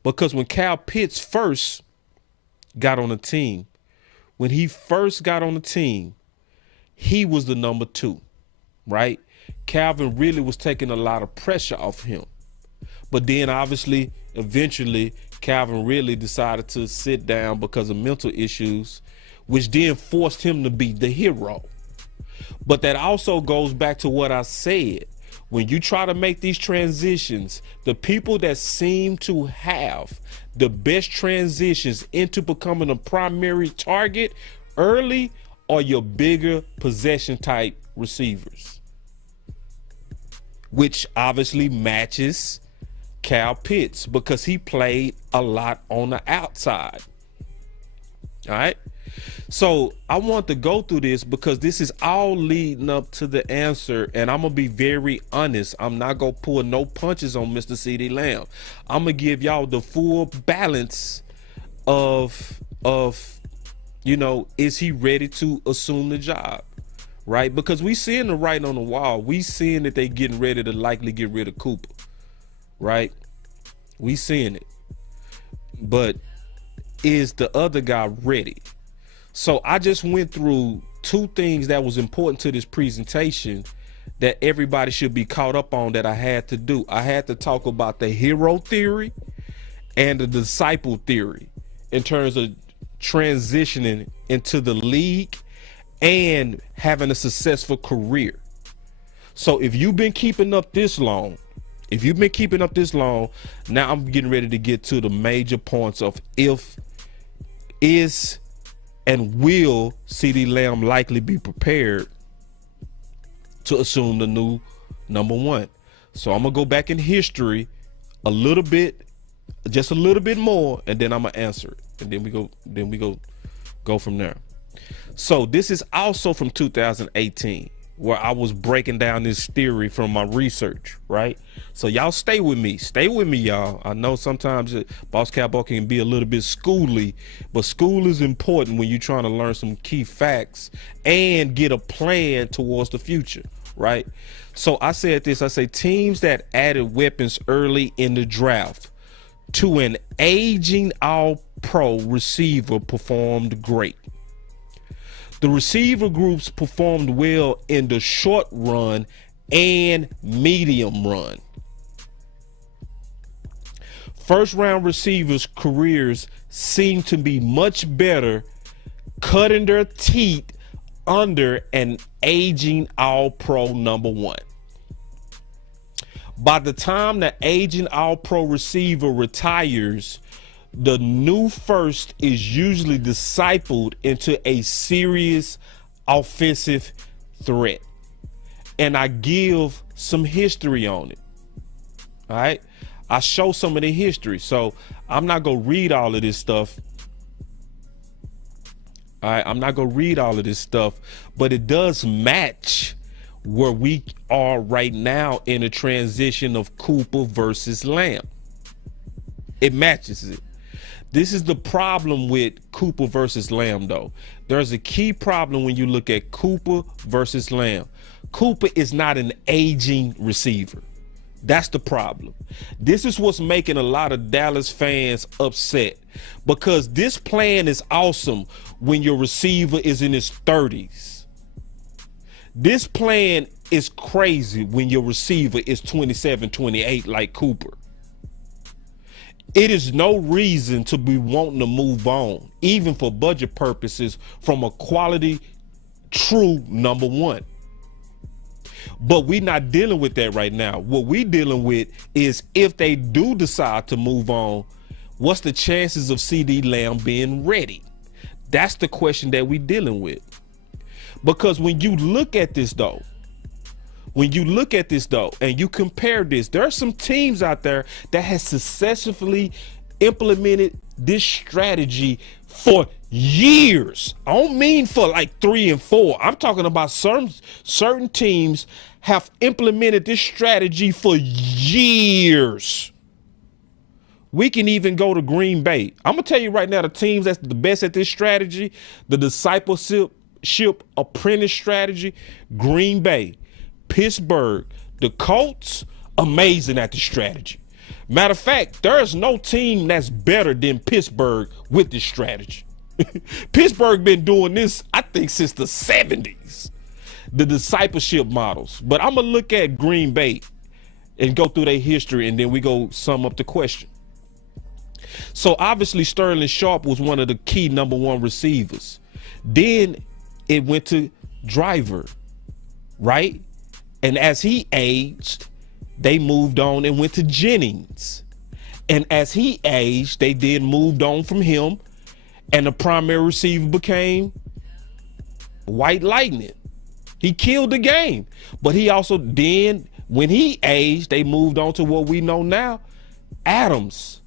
Because when Kyle Pitts first got on the team, he was the number two, right? Calvin really was taking a lot of pressure off him. But then obviously, eventually, Calvin really decided to sit down because of mental issues, which then forced him to be the hero. But that also goes back to what I said. When you try to make these transitions, the people that seem to have the best transitions into becoming a primary target early are your bigger possession type receivers, which obviously matches Kyle Pitts because he played a lot on the outside. All right. So I want to go through this because this is all leading up to the answer. And I'm going to be very honest. I'm not going to pull no punches on Mr. CeeDee Lamb. I'm going to give y'all the full balance of, you know, is he ready to assume the job? Right. Because we seeing the writing on the wall. We seeing that they getting ready to likely get rid of Cooper. Right. We seeing it. But is the other guy ready? So I just went through two things that was important to this presentation that everybody should be caught up on that I had to do. I had to talk about the hero theory and the disciple theory in terms of transitioning into the league and having a successful career. So if you've been keeping up this long, now I'm getting ready to get to the major points of is and will CeeDee Lamb likely be prepared to assume the new number one. So I'm gonna go back in history a little bit, just a little bit more, and then I'm gonna answer it, and then we go from there. So this is also from 2018, where I was breaking down this theory from my research, right? So y'all stay with me, y'all. I know sometimes Boss Cowboy can be a little bit schooly, but school is important when you're trying to learn some key facts and get a plan towards the future, right? So I said this, I say teams that added weapons early in the draft to an aging all-pro receiver performed great. The receiver groups performed well in the short run and medium run. First round receivers' careers seem to be much better cutting their teeth under an aging all-pro number one. By the time the aging all-pro receiver retires, the new first is usually discipled into a serious offensive threat. And I give some history on it. All right. I show some of the history. So I'm not going to read all of this stuff. All right. I'm not going to read all of this stuff, but it does match where we are right now in a transition of Cooper versus Lamb. It matches it. This is the problem with Cooper versus Lamb, though. There's a key problem when you look at Cooper versus Lamb. Cooper is not an aging receiver. That's the problem. This is what's making a lot of Dallas fans upset, because this plan is awesome when your receiver is in his 30s. This plan is crazy when your receiver is 27, 28 like Cooper. It is no reason to be wanting to move on, even for budget purposes, from a quality, true number one. But we're not dealing with that right now. What we're dealing with is, if they do decide to move on, what's the chances of CeeDee Lamb being ready? That's the question that we're dealing with. Because when you look at this, though, and you compare this, there are some teams out there that has successfully implemented this strategy for years. I don't mean for like 3 and 4. I'm talking about certain teams have implemented this strategy for years. We can even go to Green Bay. I'm gonna tell you right now, the teams that's the best at this strategy, the discipleship apprentice strategy: Green Bay, Pittsburgh, the Colts, amazing at the strategy. Matter of fact, there is no team that's better than Pittsburgh with this strategy. Pittsburgh been doing this, I think, since the 70s, the discipleship models. But I'm going to look at Green Bay and go through their history, and then we go sum up the question. So obviously Sterling Sharp was one of the key number one receivers. Then it went to Driver, right? And as he aged, they moved on and went to Jennings. And as he aged, they then moved on from him, and the primary receiver became White Lightning. He killed the game. But he also then, when he aged, they moved on to what we know now, Adams.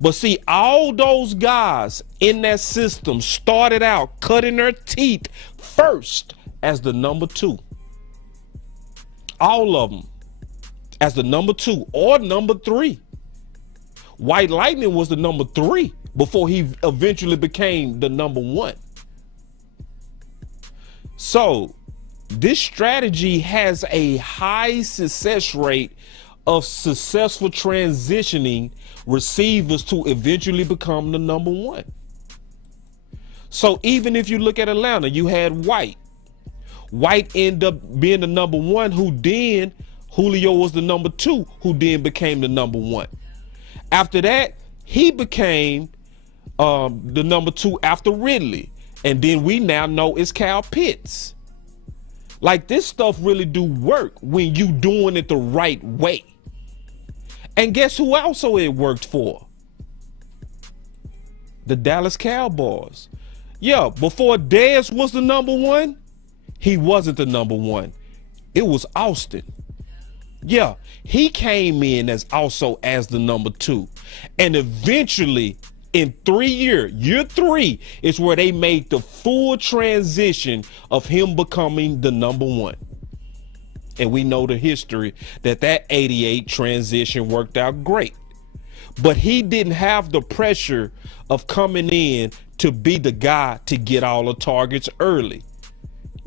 But see, all those guys in that system started out cutting their teeth first as the number two. All of them as the number two or number three. White Lightning was the number three before he eventually became the number one. So this strategy has a high success rate of successful transitioning receivers to eventually become the number one. So even if you look at Atlanta, you had White. White ended up being the number one, who then Julio was the number two, who then became the number one. After that, he became the number two after Ridley. And then we now know it's Kyle Pitts. Like, this stuff really do work when you doing it the right way. And guess who also it worked for? The Dallas Cowboys. Yeah, before Dez was the number one, he wasn't the number one. It was Austin. Yeah, he came in as also as the number two. And eventually, in 3 years, year 3 is where they made the full transition of him becoming the number one. And we know the history that 88 transition worked out great. But he didn't have the pressure of coming in to be the guy to get all the targets early.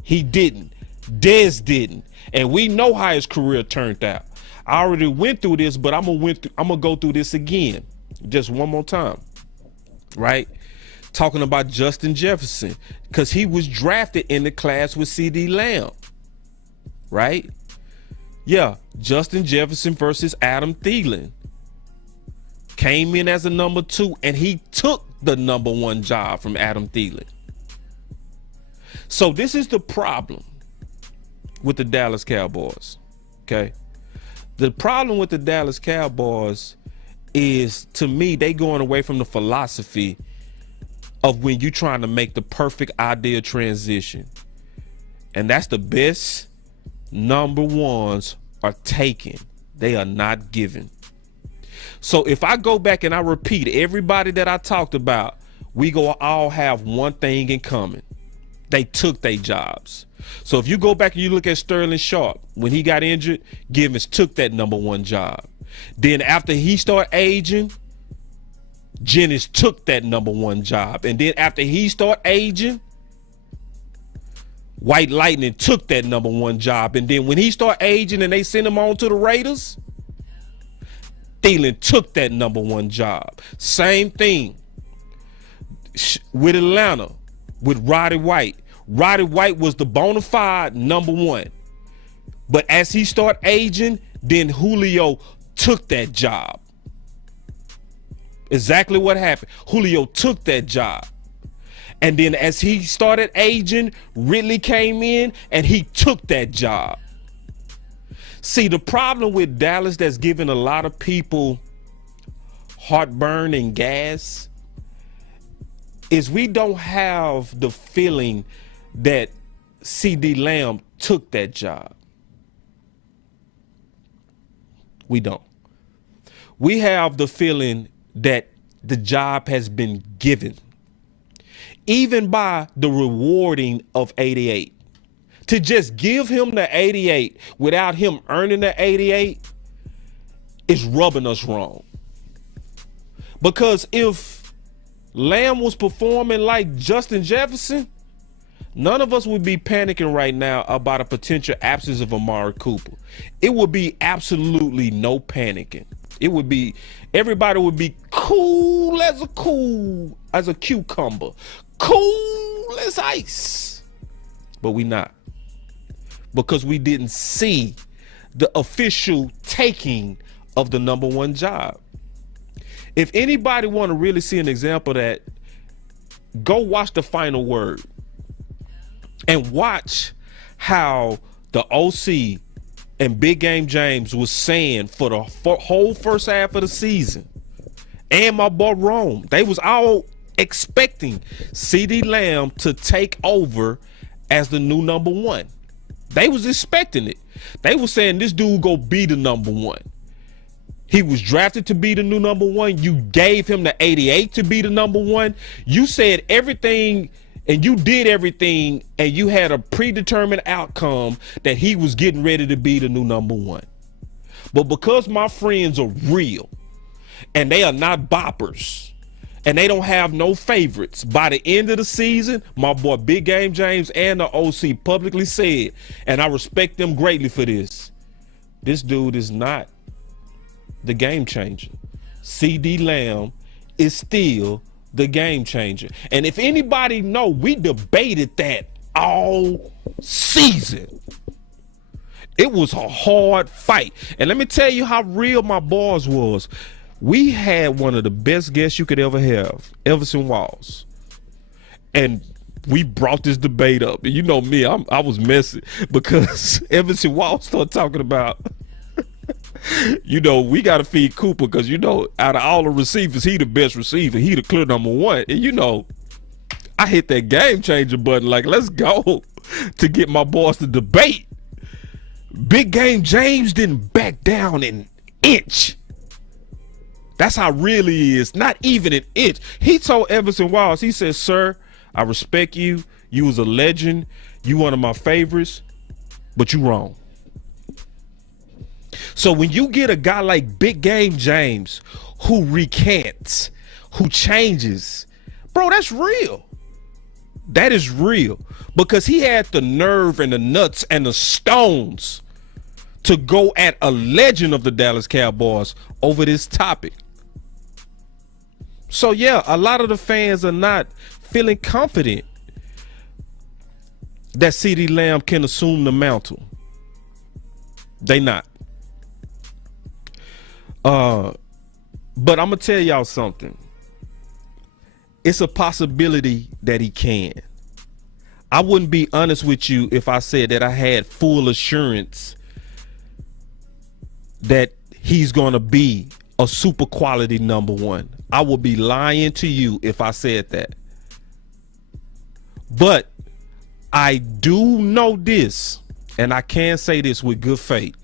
He didn't. Dez didn't. And we know how his career turned out. I already went through this, but I'm gonna go through this again just one more time. Right? Talking about Justin Jefferson, because he was drafted in the class with CeeDee Lamb. Right? Yeah, Justin Jefferson versus Adam Thielen. Came in as a number 2, and he took the number 1 job from Adam Thielen. So this is the problem with the Dallas Cowboys. Okay? The problem with the Dallas Cowboys is, to me, they going away from the philosophy of when you trying to make the perfect ideal transition. And that's the best number ones are taken. They are not given. So if I go back and I repeat everybody that I talked about, we go all have one thing in common. They took their jobs. So if you go back and you look at Sterling Sharp, when he got injured, Givens took that number 1 job. Then after he started aging, Jennings took that number 1 job. And then after he started aging, White Lightning took that number 1 job. And then when he started aging and they sent him on to the Raiders, Thielen took that number 1 job. Same thing with Atlanta, with Roddy White. Roddy White was the bona fide number 1. But as he started aging, then Julio took that job. Exactly what happened. Julio took that job. And then as he started aging, Ridley came in and he took that job. See, the problem with Dallas that's giving a lot of people heartburn and gas is we don't have the feeling that CeeDee Lamb took that job. We don't. We have the feeling that the job has been given, even by the rewarding of 88. To just give him the 88 without him earning the 88 is rubbing us wrong. Because if Lamb was performing like Justin Jefferson, none of us would be panicking right now about a potential absence of Amari Cooper. It would be absolutely no panicking. It would be, everybody would be cool as a cucumber, cool as ice. But we not, because we didn't see the official taking of the number 1 job. If anybody want to really see an example of that, go watch The Final Word and watch how the OC and Big Game James was saying for the whole first half of the season, and my boy Rome, they was all expecting CeeDee Lamb to take over as the new number 1. They was expecting it. They was saying this dude go be the number 1. He was drafted to be the new number 1. You gave him the 88 to be the number 1. You said everything and you did everything, and you had a predetermined outcome that he was getting ready to be the new number 1. But because my friends are real and they are not boppers and they don't have no favorites, by the end of the season, my boy Big Game James and the OC publicly said, and I respect them greatly for this dude is not the game changer. CeeDee Lamb is still the game changer. And if anybody know, we debated that all season. It was a hard fight. And let me tell you how real my boys was. We had one of the best guests you could ever have, Everson Walls. And we brought this debate up. And you know me, I was messy because Everson Wall started talking about, we got to feed Cooper because, out of all the receivers, he the best receiver. He the clear number one. And, I hit that game changer button like, let's go to get my boys to debate. Big Game James didn't back down an inch. That's how real he is. Not even an inch. He told Everson Walls, he said, sir, I respect you. You was a legend. You one of my favorites, but you wrong. So when you get a guy like Big Game James who recants, who changes, bro, that's real. That is real because he had the nerve and the nuts and the stones to go at a legend of the Dallas Cowboys over this topic. So yeah, a lot of the fans are not feeling confident that CeeDee Lamb can assume the mantle. They not. But I'm gonna tell y'all something. It's a possibility that he can. I wouldn't be honest with you if I said that I had full assurance that he's going to be a super quality number one. I would be lying to you if I said that. But I do know this, and I can say this with good faith,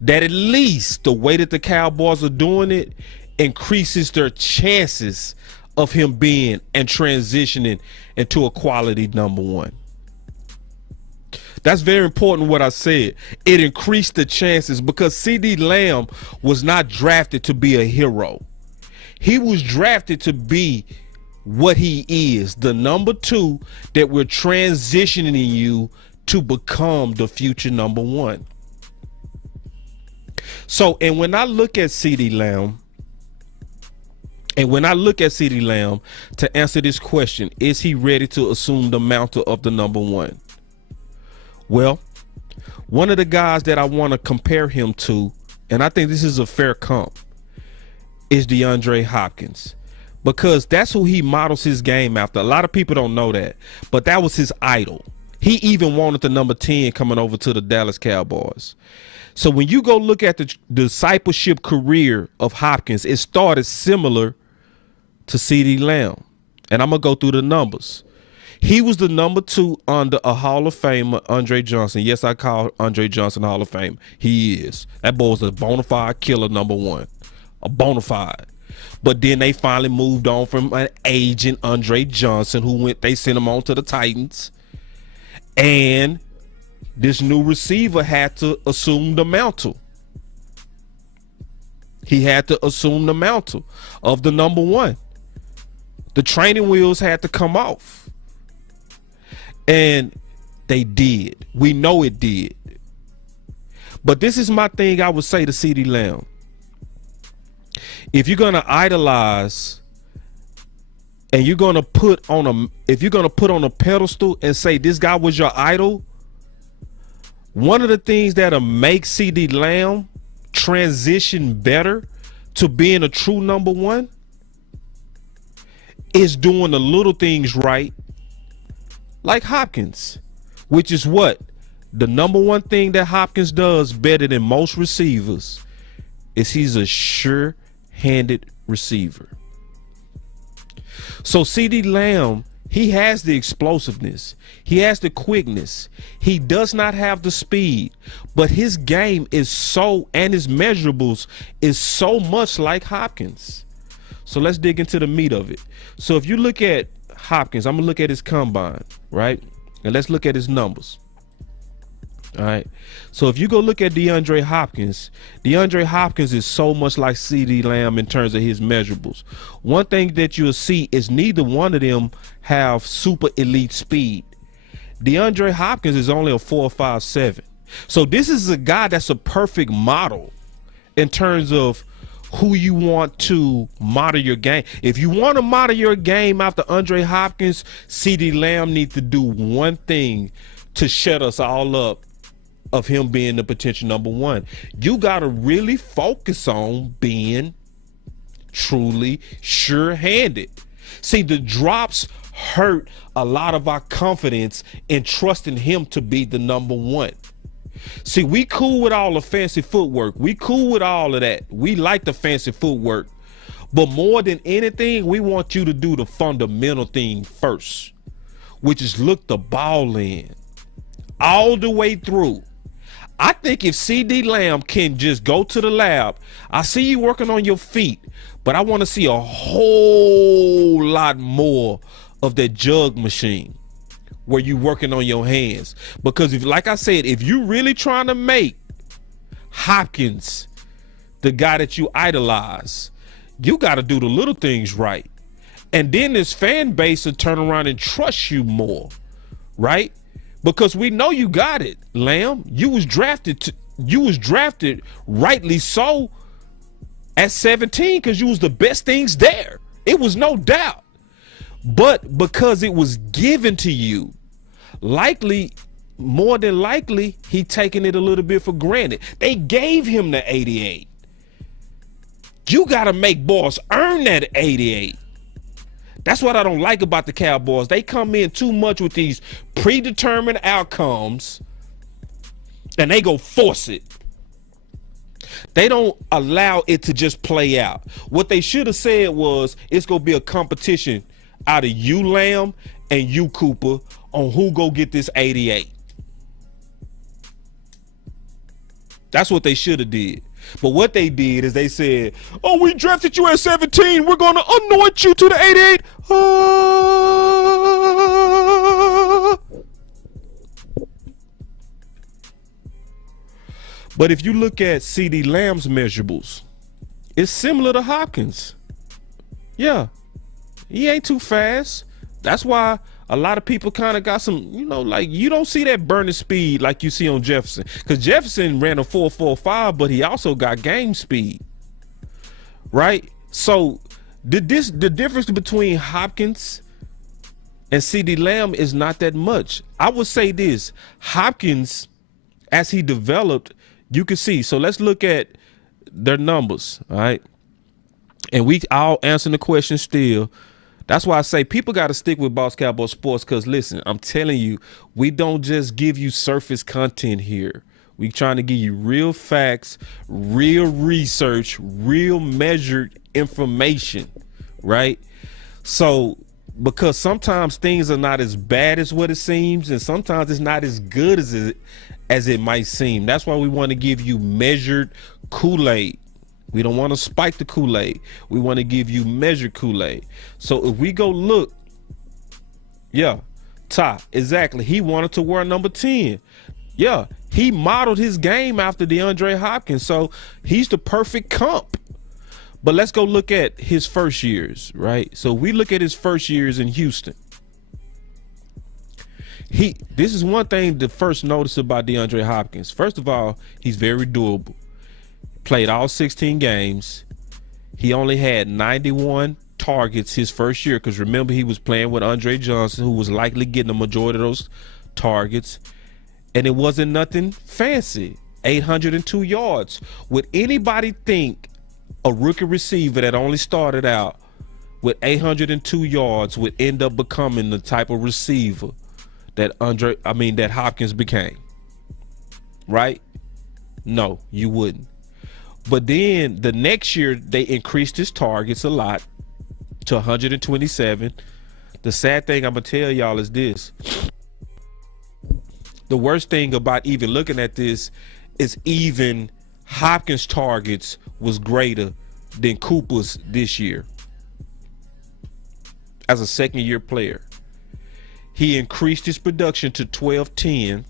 that at least the way that the Cowboys are doing it increases their chances of him being and transitioning into a quality number one. That's very important what I said. It increased the chances because CeeDee Lamb was not drafted to be a hero. He was drafted to be what he is, the number two that we're transitioning you to become the future number one. So, and when I look at CeeDee Lamb, to answer this question, is he ready to assume the mantle of the number one? Well, one of the guys that I want to compare him to, and I think this is a fair comp, is DeAndre Hopkins, because that's who he models his game after. A lot of people don't know that, but that was his idol. He even wanted the number 10 coming over to the Dallas Cowboys. So when you go look at the discipleship career of Hopkins, it started similar to CeeDee Lamb. And I'm going to go through the numbers. He was the number 2 under a Hall of Famer, Andre Johnson. Yes, I call Andre Johnson Hall of Fame. He is. That boy was a bona fide killer, number 1. A bona fide. But then they finally moved on from an agent, Andre Johnson, they sent him on to the Titans. And this new receiver had to assume the mantle. He had to assume the mantle of the number 1. The training wheels had to come off. And they did. We know it did. But this is my thing I would say to CeeDee Lamb. If you're going to idolize and you're going to put on a pedestal and say this guy was your idol, one of the things that'll make CeeDee Lamb transition better to being a true number 1 is doing the little things right, like Hopkins, which is what the number 1 thing that Hopkins does better than most receivers is he's a sure-handed receiver. So CeeDee Lamb, he has the explosiveness. He has the quickness. He does not have the speed, but his game is and his measurables is so much like Hopkins. So let's dig into the meat of it. So if you look at Hopkins, I'm gonna look at his combine, right? And let's look at his numbers. All right. So if you go look at DeAndre Hopkins is so much like CeeDee Lamb in terms of his measurables. One thing that you'll see is neither one of them have super elite speed. DeAndre Hopkins is only a 4.57. So this is a guy that's a perfect model in terms of who you want to model your game. If you want to model your game after Andre Hopkins, CeeDee Lamb needs to do one thing to shut us all up of him being the potential number 1. You got to really focus on being truly sure-handed. See, the drops hurt a lot of our confidence in trusting him to be the number one. See, we cool with all the fancy footwork. We cool with all of that. We like the fancy footwork. But more than anything, we want you to do the fundamental thing first, which is look the ball in all the way through. I think if CeeDee Lamb can just go to the lab, I see you working on your feet, but I want to see a whole lot more of that jug machine where you working on your hands. Because if, like I said, if you really trying to make Hopkins the guy that you idolize, you got to do the little things right. And then this fan base will turn around and trust you more, right? Because we know you got it, Lamb. You was drafted rightly so at 17 because you was the best things there. It was no doubt. But because it was given to you, more than likely, he taking it a little bit for granted. They gave him the 88. You got to make Boss earn that 88. That's what I don't like about the Cowboys. They come in too much with these predetermined outcomes and they go force it. They don't allow it to just play out. What they should have said was it's going to be a competition out of you, Lamb, and you, Cooper, on who go get this 88. That's what they should have did. But what they did is they said, oh, we drafted you at 17. We're going to anoint you to the 88. But if you look at CeeDee Lamb's measurables, it's similar to Hopkins. Yeah, he ain't too fast. That's why a lot of people kind of got some, like you don't see that burning speed like you see on Jefferson. Because Jefferson ran a 4.45, but he also got game speed, right? So the difference between Hopkins and CeeDee Lamb is not that much. I would say this: Hopkins, as he developed, you can see. So let's look at their numbers, all right? And I'll answer the question still. That's why I say people got to stick with Boss Cowboy Sports, because listen, I'm telling you, we don't just give you surface content here. We trying to give you real facts, real research, real measured information, right? So because sometimes things are not as bad as what it seems, and sometimes it's not as good as it might seem. That's why we want to give you measured Kool-Aid. We don't want to spike the Kool-Aid. We want to give you measured Kool-Aid. So if we go look, yeah, Ty, exactly. He wanted to wear number 10. Yeah, he modeled his game after DeAndre Hopkins. So he's the perfect comp. But let's go look at his first years, right? So we look at his first years in Houston. This is one thing to first notice about DeAndre Hopkins. First of all, he's very durable. Played all 16 games. He only had 91 targets his first year, because remember, he was playing with Andre Johnson, who was likely getting the majority of those targets. And it wasn't nothing fancy. 802 yards. Would anybody think a rookie receiver that only started out with 802 yards would end up becoming the type of receiver that Hopkins became? Right? No, you wouldn't. But then the next year, they increased his targets a lot to 127. The sad thing I'm going to tell y'all is this. The worst thing about even looking at this is even Hopkins' targets was greater than Cooper's this year as a second-year player. He increased his production to 12-10,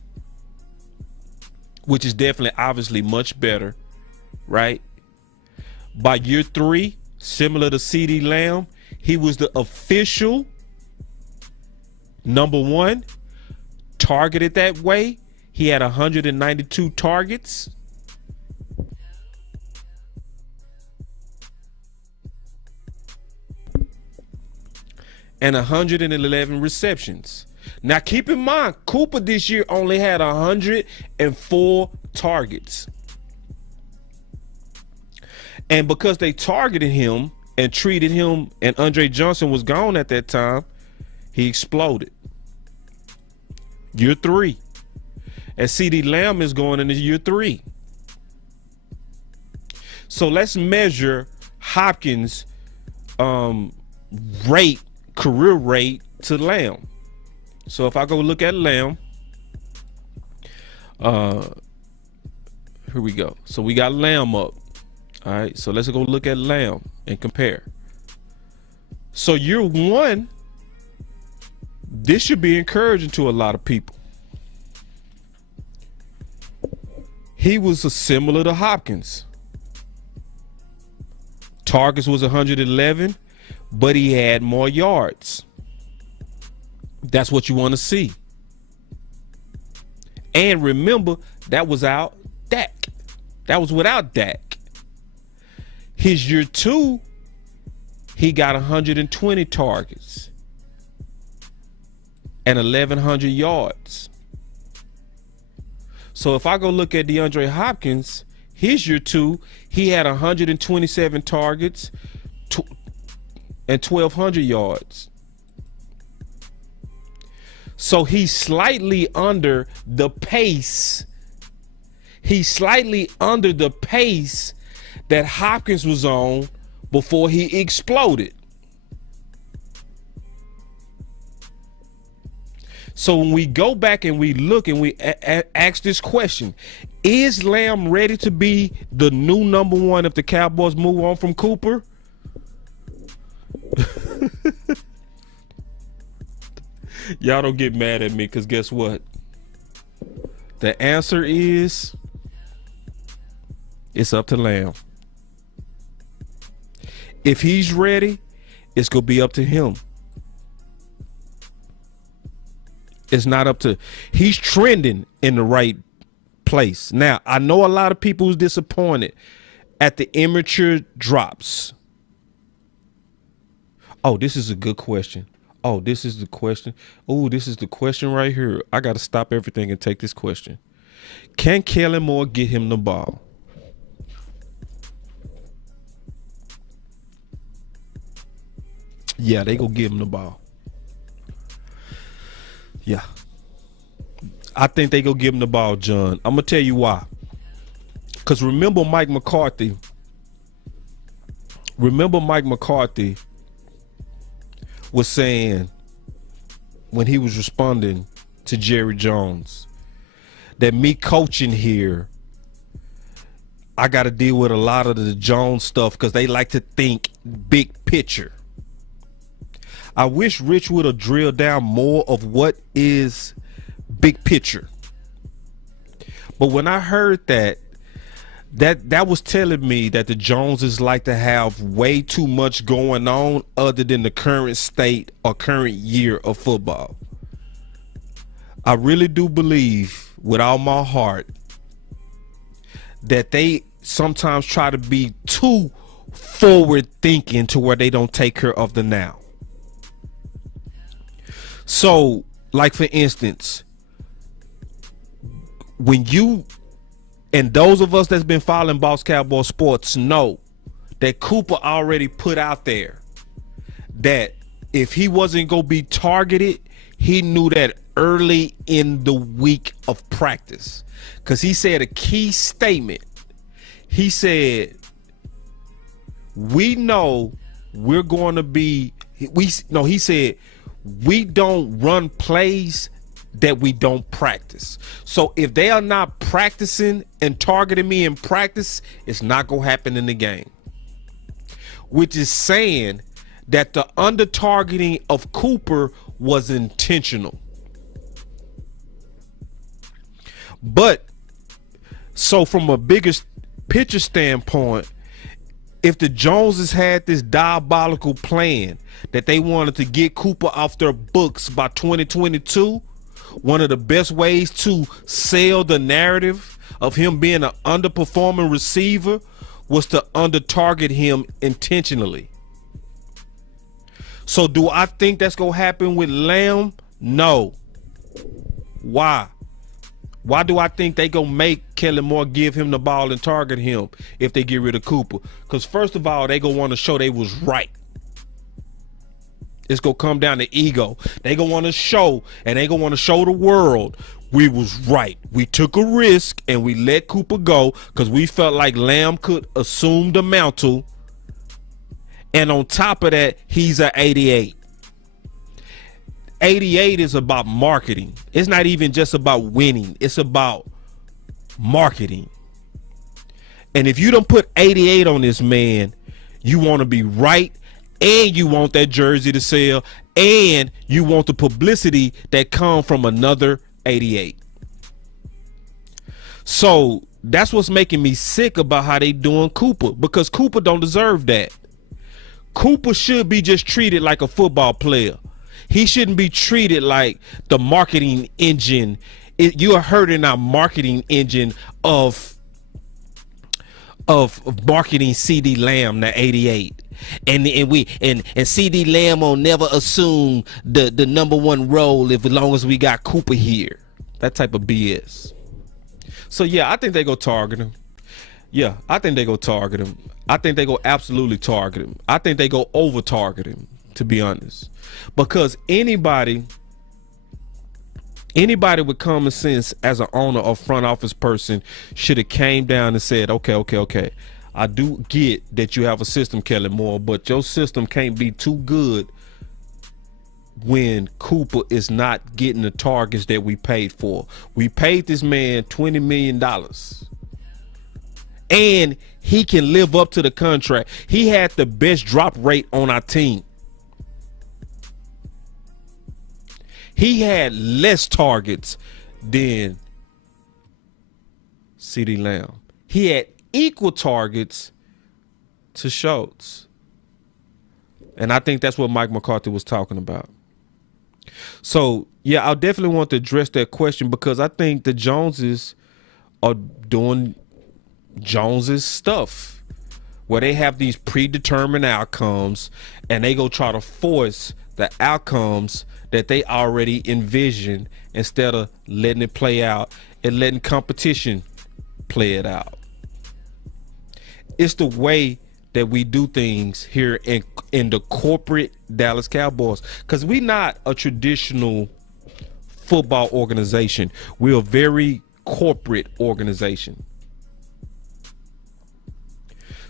which is definitely, obviously, much better. Right? By year 3, similar to CeeDee Lamb, he was the official number 1, targeted that way. He had 192 targets. And 111 receptions. Now keep in mind, Cooper this year only had 104 targets. And because they targeted him and treated him, and Andre Johnson was gone at that time, He exploded. Year 3. And CeeDee Lamb is going into year 3. So let's measure Hopkins' career rate to Lamb. So if I go look at Lamb, here we go. So we got Lamb up. All right, so let's go look at Lamb and compare. So year 1, this should be encouraging to a lot of people. He was similar to Hopkins. Targets was 111, but he had more yards. That's what you want to see. And remember, that was out Dak. That was without Dak. His year 2, he got 120 targets and 1,100 yards. So if I go look at DeAndre Hopkins, his year 2, he had 127 targets and 1,200 yards. So he's slightly under the pace. He's slightly under the pace that Hopkins was on before he exploded. So when we go back and we look and we ask this question, is Lamb ready to be the new number 1 if the Cowboys move on from Cooper? Y'all don't get mad at me, because guess what? The answer is, it's up to Lamb. If he's ready, it's going to be up to him. It's not up to, he's trending in the right place. Now, I know a lot of people who's disappointed at the immature drops. Oh, this is a good question. Oh, this is the question. Oh, this is the question right here. I got to stop everything and take this question. Can Kellen Moore get him the ball? Yeah, they gonna give him the ball. Yeah. I think they gonna give him the ball, John. I'm gonna tell you why. Because remember Mike McCarthy was saying, when he was responding to Jerry Jones, that me coaching here, I got to deal with a lot of the Jones stuff because they like to think big picture. I wish Rich would have drilled down more of what is big picture. But when I heard that was telling me that the Joneses like to have way too much going on other than the current state or current year of football. I really do believe with all my heart that they sometimes try to be too forward thinking to where they don't take care of the now. So, like for instance, when you, and those of us that's been following Boss Cowboy Sports know that Cooper already put out there that if he wasn't going to be targeted, he knew that early in the week of practice. Because he said a key statement. He said, we know we're going to be, he said, we don't run plays that we don't practice. So if they are not practicing and targeting me in practice, it's not going to happen in the game. Which is saying that the under targeting of Cooper was intentional. But so from a bigger picture standpoint, if the Joneses had this diabolical plan that they wanted to get Cooper off their books by 2022, one of the best ways to sell the narrative of him being an underperforming receiver was to under-target him intentionally. So do I think that's going to happen with Lamb? No. Why? Why do I think they going to make Kellen Moore give him the ball and target him if they get rid of Cooper? Because first of all, they going to want to show they was right. It's gonna come down to ego. They gonna want to show, and they gonna want to show the world we was right. We took a risk and we let Cooper go because we felt like Lamb could assume the mantle. And on top of that, he's an 88. 88 is about marketing. It's not even just about winning. It's about marketing. And if you don't put 88 on this man, you want to be right, and you want that jersey to sell, and you want the publicity that come from another 88. So that's what's making me sick about how they doing Cooper, because Cooper don't deserve that. Cooper should be just treated like a football player. He shouldn't be treated like the marketing engine. You are hurting our marketing engine of marketing CeeDee Lamb to 88, and CeeDee Lamb will never assume the number one role as long as we got Cooper here. That type of BS. So yeah, I think they go target him. Yeah, I think they go target him. I think they go absolutely target him. I think they go over target him, to be honest, because anybody with common sense as an owner or front office person should have came down and said, okay. I do get that you have a system, Kellen Moore, but your system can't be too good when Cooper is not getting the targets that we paid for. We paid this man $20 million. And he can live up to the contract. He had the best drop rate on our team. He had less targets than CeeDee Lamb. He had equal targets to Schultz. And I think that's what Mike McCarthy was talking about. So, yeah, I definitely want to address that question, because I think the Joneses are doing Joneses stuff where they have these predetermined outcomes and they go try to force the outcomes that they already envision instead of letting it play out and letting competition play it out. It's the way that we do things here in the corporate Dallas Cowboys, because we're not a traditional football organization. We're a very corporate organization.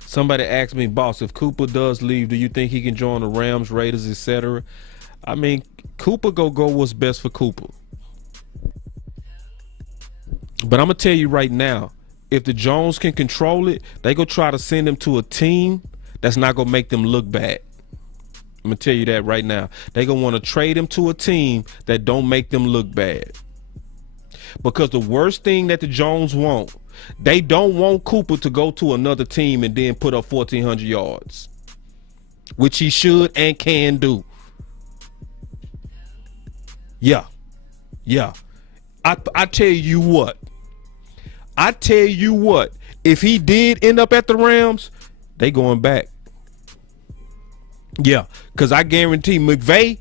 Somebody asked me, boss, if Cooper does leave, do you think he can join the Rams, Raiders, etc.? I mean, Cooper go what's best for Cooper. But I'm going to tell you right now, if the Jones can control it, they go try to send him to a team that's not going to make them look bad. I'm going to tell you that right now. They're going to want to trade him to a team that don't make them look bad. Because the worst thing that the Jones want, they don't want Cooper to go to another team and then put up 1,400 yards, which he should and can do. Yeah. I tell you what, if he did end up at the Rams, they going back. Yeah, because I guarantee McVay.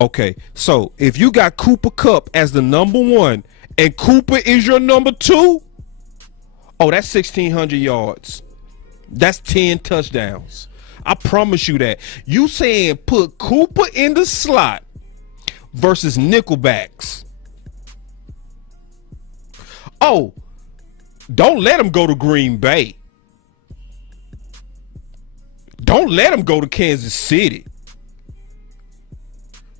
Okay, so if you got Cooper Kupp as the number one and Cooper is your number two, oh, that's 1,600 yards. That's 10 touchdowns. I promise you that. You saying put Cooper in the slot versus nickelbacks. Oh, don't let him go to Green Bay. Don't let him go to Kansas City.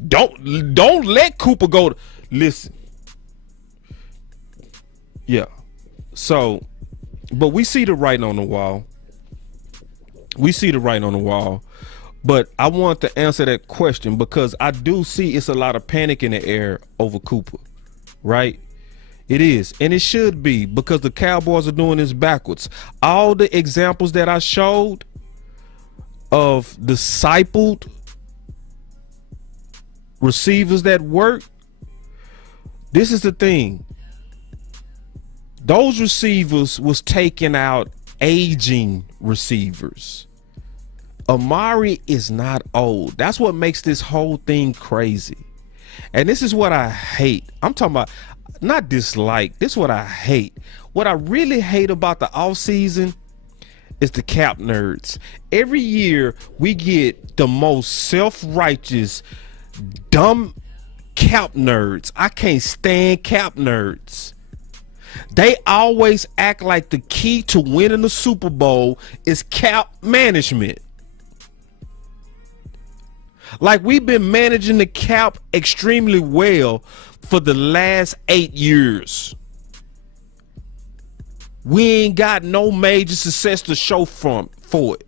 Don't let Cooper go to, listen. Yeah. So, but we see the writing on the wall. But I want to answer that question because I do see it's a lot of panic in the air over Cooper, right? It is, and it should be, because the Cowboys are doing this backwards. All the examples that I showed of discipled receivers that work, this is the thing. Those receivers was taking out aging receivers. Amari is not old. That's what makes this whole thing crazy. And this is what I hate. I'm talking about not dislike. This is what I hate. What I really hate about the offseason is the cap nerds. Every year we get the most self-righteous, dumb cap nerds. I can't stand cap nerds. They always act like the key to winning the Super Bowl is cap management. Like we've been managing the cap extremely well for the last 8 years. We ain't got no major success to show for it.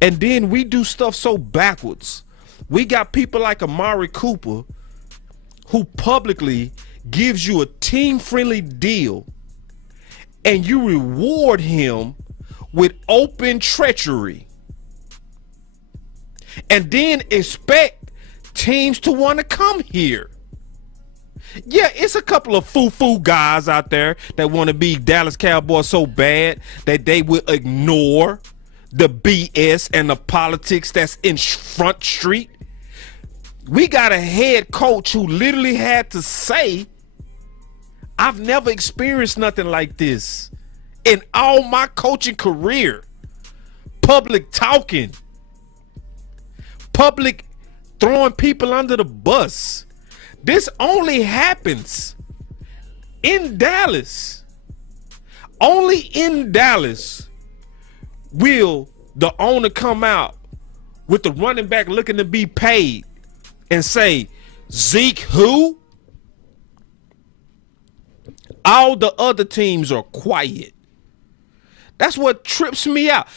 And then we do stuff so backwards. We got people like Amari Cooper who publicly gives you a team-friendly deal and you reward him with open treachery. And then expect teams to want to come here. Yeah, it's a couple of foo-foo guys out there that want to be Dallas Cowboys so bad that they will ignore the BS and the politics that's in Front Street. We got a head coach who literally had to say, I've never experienced nothing like this in all my coaching career. Public talking. Public throwing people under the bus. This only happens in Dallas. Only in Dallas will the owner come out with the running back looking to be paid and say, Zeke who? All the other teams are quiet. That's what trips me out.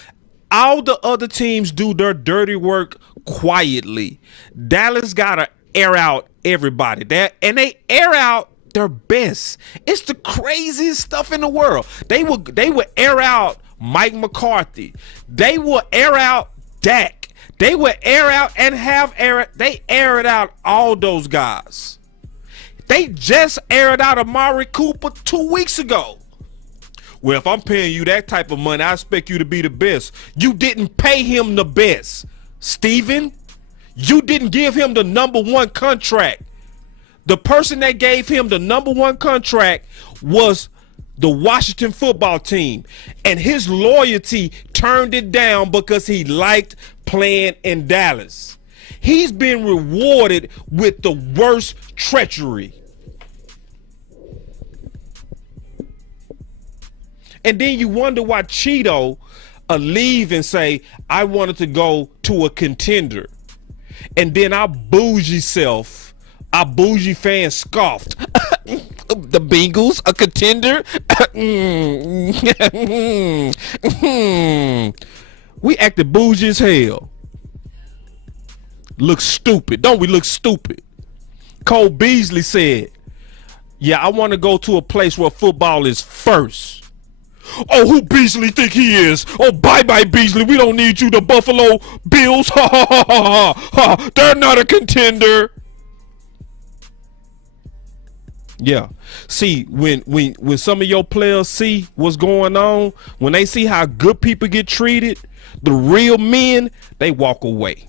All the other teams do their dirty work quietly. Dallas gotta air out everybody. They air out their best. It's the craziest stuff in the world. They would air out Mike McCarthy. They will air out Dak. They will air out and they aired out all those guys. They just aired out Amari Cooper 2 weeks ago. Well, if I'm paying you that type of money, I expect you to be the best. You didn't pay him the best, Steven. You didn't give him the #1 contract. The person that gave him the #1 contract was the Washington football team. And his loyalty turned it down because he liked playing in Dallas. He's been rewarded with the worst treachery. And then you wonder why Cheeto leave and say, I wanted to go to a contender. And then our bougie fan scoffed. The Bengals, a contender? We acted bougie as hell. Look stupid. Don't we look stupid? Cole Beasley said, yeah, I want to go to a place where football is first. Oh, who Beasley think he is? Oh, bye-bye, Beasley. We don't need you, the Buffalo Bills. Ha, ha, ha, ha, ha. They're not a contender. Yeah. See, when some of your players see what's going on, when they see how good people get treated, the real men, they walk away.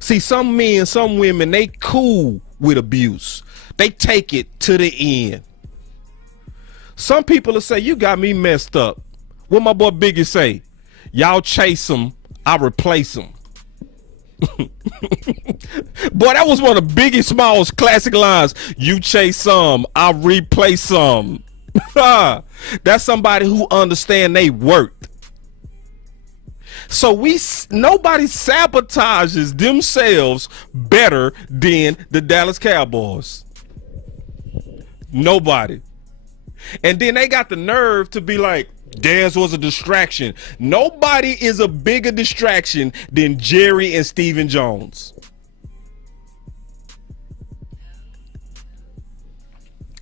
See, some men, some women, they cool with abuse. They take it to the end. Some people will say, you got me messed up. What my boy Biggie say? Y'all chase them, I replace them. Boy, that was one of Biggie Small's classic lines. You chase some, I replace some. That's somebody who understand they worth. So nobody sabotages themselves better than the Dallas Cowboys. Nobody. And then they got the nerve to be like, Dez was a distraction. Nobody is a bigger distraction than Jerry and Stephen Jones.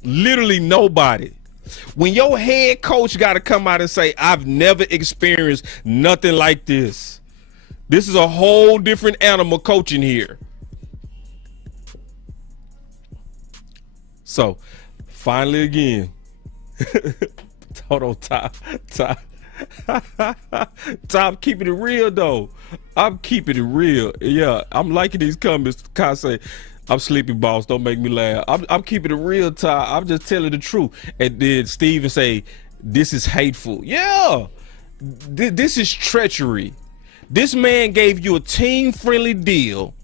Literally nobody. When your head coach got to come out and say, I've never experienced nothing like this. This is a whole different animal coaching here. So, finally again. Hold on, Tom, keeping it real though. I'm keeping it real. Yeah, I'm liking these comments. Kai say, I'm sleepy, boss. Don't make me laugh. I'm keeping it real, Ty. I'm just telling the truth. And then Steven say, this is hateful. Yeah. This is treachery. This man gave you a team-friendly deal.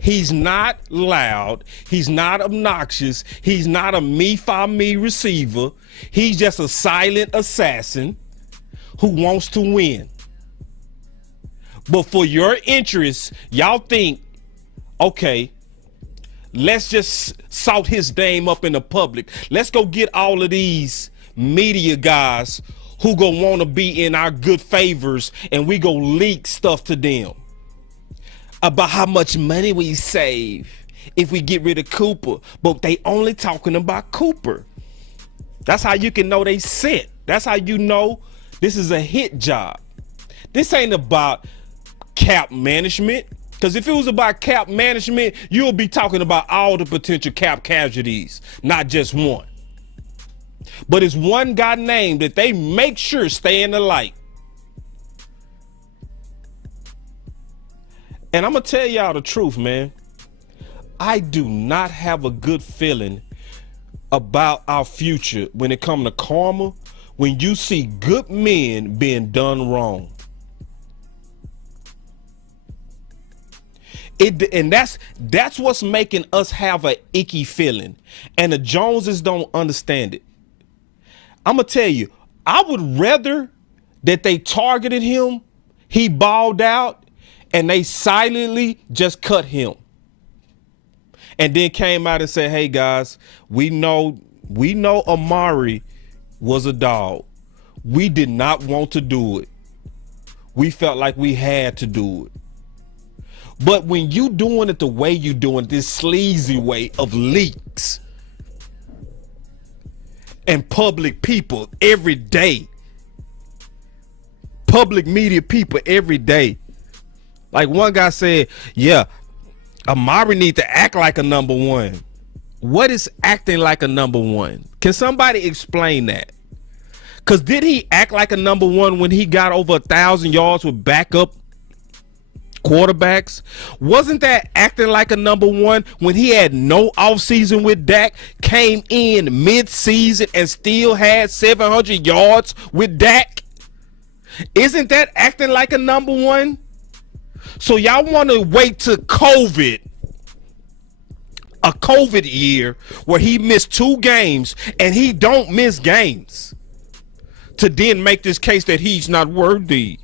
He's not loud. He's not obnoxious. He's not a me-for-me receiver. He's just a silent assassin who wants to win. But for your interests, y'all think, okay, let's just salt his name up in the public. Let's go get all of these media guys who gonna want to be in our good favors, and we go leak stuff to them about how much money we save if we get rid of Cooper. But they only talking about Cooper. That's how you can know they set. That's how you know this is a hit job. This ain't about cap management. Because if it was about cap management, you'll be talking about all the potential cap casualties, not just one. But it's one guy named that they make sure stay in the light. And I'm going to tell y'all the truth, man. I do not have a good feeling about our future when it comes to karma, when you see good men being done wrong. And that's what's making us have an icky feeling. And the Joneses don't understand it. I'm going to tell you, I would rather that they targeted him, he balled out, and they silently just cut him. And then came out and said, hey guys, we know Amari was a dog. We did not want to do it. We felt like we had to do it. But when you doing it the way you doing, this sleazy way of leaks and public people every day, public media people every day. Like one guy said, yeah, Amari need to act like a number one. What is acting like a number one? Can somebody explain that? Because did he act like a number one when he got over 1,000 yards with backup quarterbacks? Wasn't that acting like a number one when he had no offseason with Dak, came in mid-season and still had 700 yards with Dak? Isn't that acting like a number one? So y'all want to wait till COVID, a COVID year where he missed 2 games and he don't miss games, to then make this case that he's not worthy.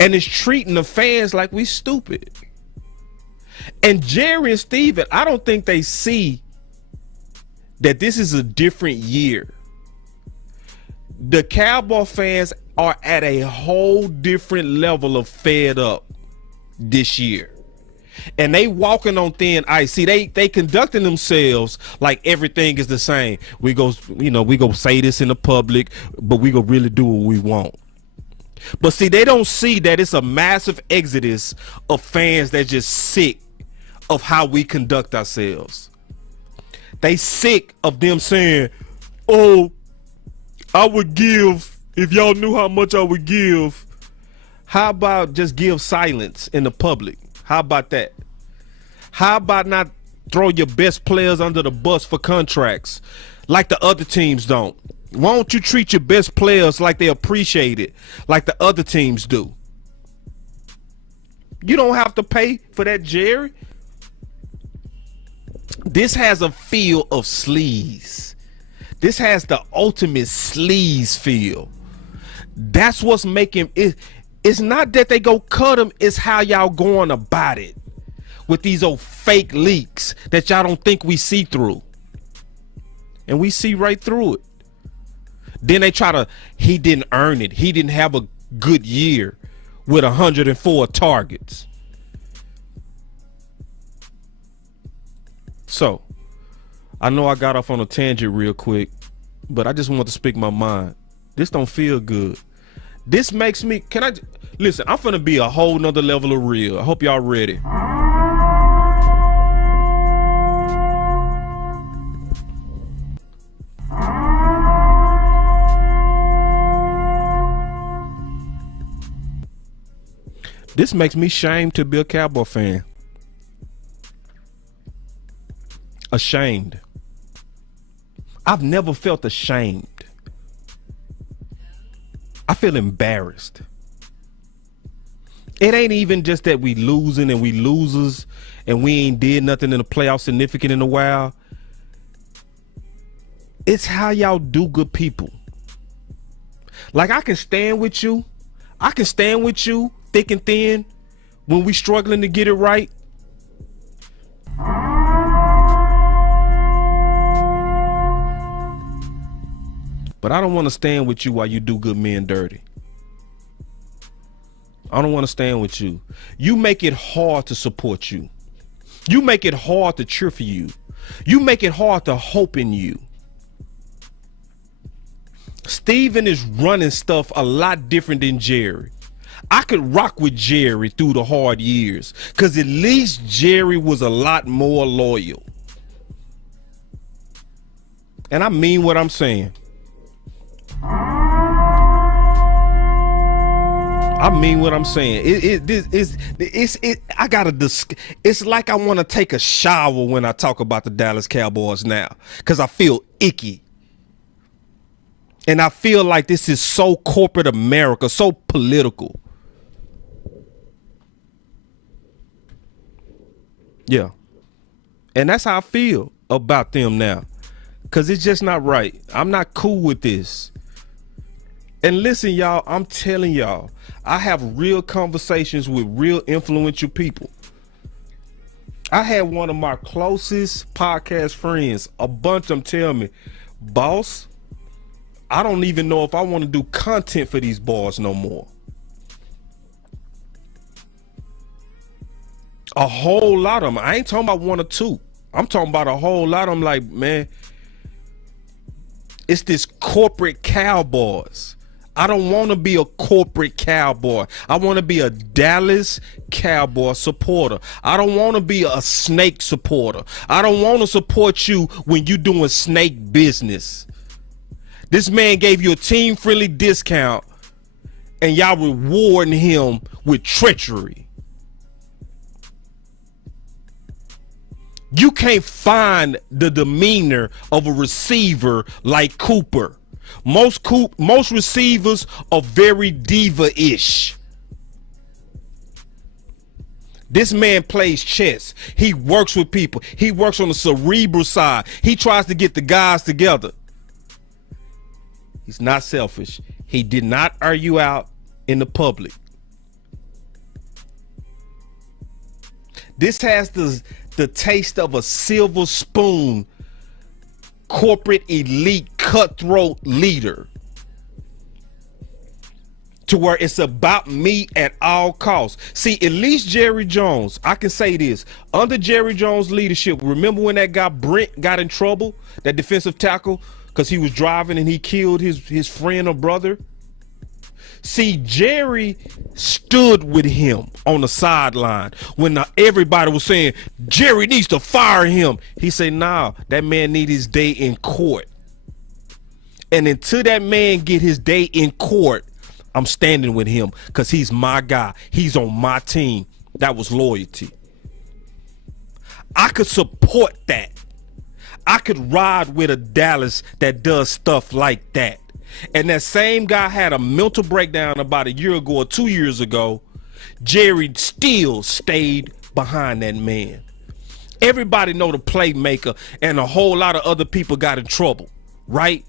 And it's treating the fans like we stupid. And Jerry and Steven, I don't think they see that this is a different year. The Cowboy fans are at a whole different level of fed up this year. And they walking on thin ice. See, they conducting themselves like everything is the same. We go say this in the public, but we go really do what we want. But see, they don't see that it's a massive exodus of fans that's just sick of how we conduct ourselves. They sick of them saying, oh, I would give, if y'all knew how much I would give. How about just give silence in the public? How about that? How about not throw your best players under the bus for contracts like the other teams don't? Why don't you treat your best players like they appreciate it, like the other teams do? You don't have to pay for that, Jerry. This has a feel of sleaze. This has the ultimate sleaze feel. That's what's making it. It's not that they go cut them. It's how y'all going about it with these old fake leaks that y'all don't think we see through. And we see right through it. Then they try to, he didn't earn it. He didn't have a good year with 104 targets. So, I know I got off on a tangent real quick, but I just want to speak my mind. This don't feel good. This makes me, listen, I'm finna be a whole nother level of real. I hope y'all ready. This makes me ashamed to be a Cowboy fan. Ashamed. I've never felt ashamed. I feel embarrassed. It ain't even just that we losing and we losers and we ain't did nothing in the playoffs significant in a while. It's how y'all do good people. Like, I can stand with you. I can stand with you thick and thin when we struggling to get it right. But I don't want to stand with you while you do good men dirty. I don't want to stand with you. You make it hard to support you. You make it hard to cheer for you. You make it hard to hope in you. Steven is running stuff a lot different than Jerry. I could rock with Jerry through the hard years because at least Jerry was a lot more loyal. And I mean what I'm saying. I mean what I'm saying. It's like I want to take a shower when I talk about the Dallas Cowboys now, because I feel icky. And I feel like this is so corporate America, so political. Yeah. And that's how I feel about them now, because it's just not right. I'm not cool with this. And listen, y'all, I'm telling y'all, I have real conversations with real influential people. I had one of my closest podcast friends, a bunch of them, tell me, boss, I don't even know if I want to do content for these boys no more. A whole lot of them. I ain't talking about one or two. I'm talking about a whole lot of them. Like, man, it's this corporate Cowboys. I don't want to be a corporate Cowboy. I want to be a Dallas Cowboy supporter. I don't want to be a snake supporter. I don't want to support you when you doing snake business. This man gave you a team-friendly discount and y'all rewarding him with treachery. You can't find the demeanor of a receiver like Cooper. Most receivers are very diva-ish. This man plays chess. He works with people. He works on the cerebral side. He tries to get the guys together. He's not selfish. He did not argue out in the public. This has the taste of a silver spoon corporate elite cutthroat leader, to where it's about me at all costs. See, at least Jerry Jones, I can say this, under Jerry Jones' leadership, remember when that guy Brent got in trouble, that defensive tackle, because he was driving and he killed his friend or brother? See, Jerry stood with him on the sideline when everybody was saying Jerry needs to fire him. He said, nah, that man need his day in court. And until that man get his day in court, I'm standing with him because he's my guy. He's on my team. That was loyalty. I could support that. I could ride with a Dallas that does stuff like that. And that same guy had a mental breakdown about a year ago or 2 years ago. Jerry still stayed behind that man. Everybody know the playmaker, and a whole lot of other people got in trouble, right?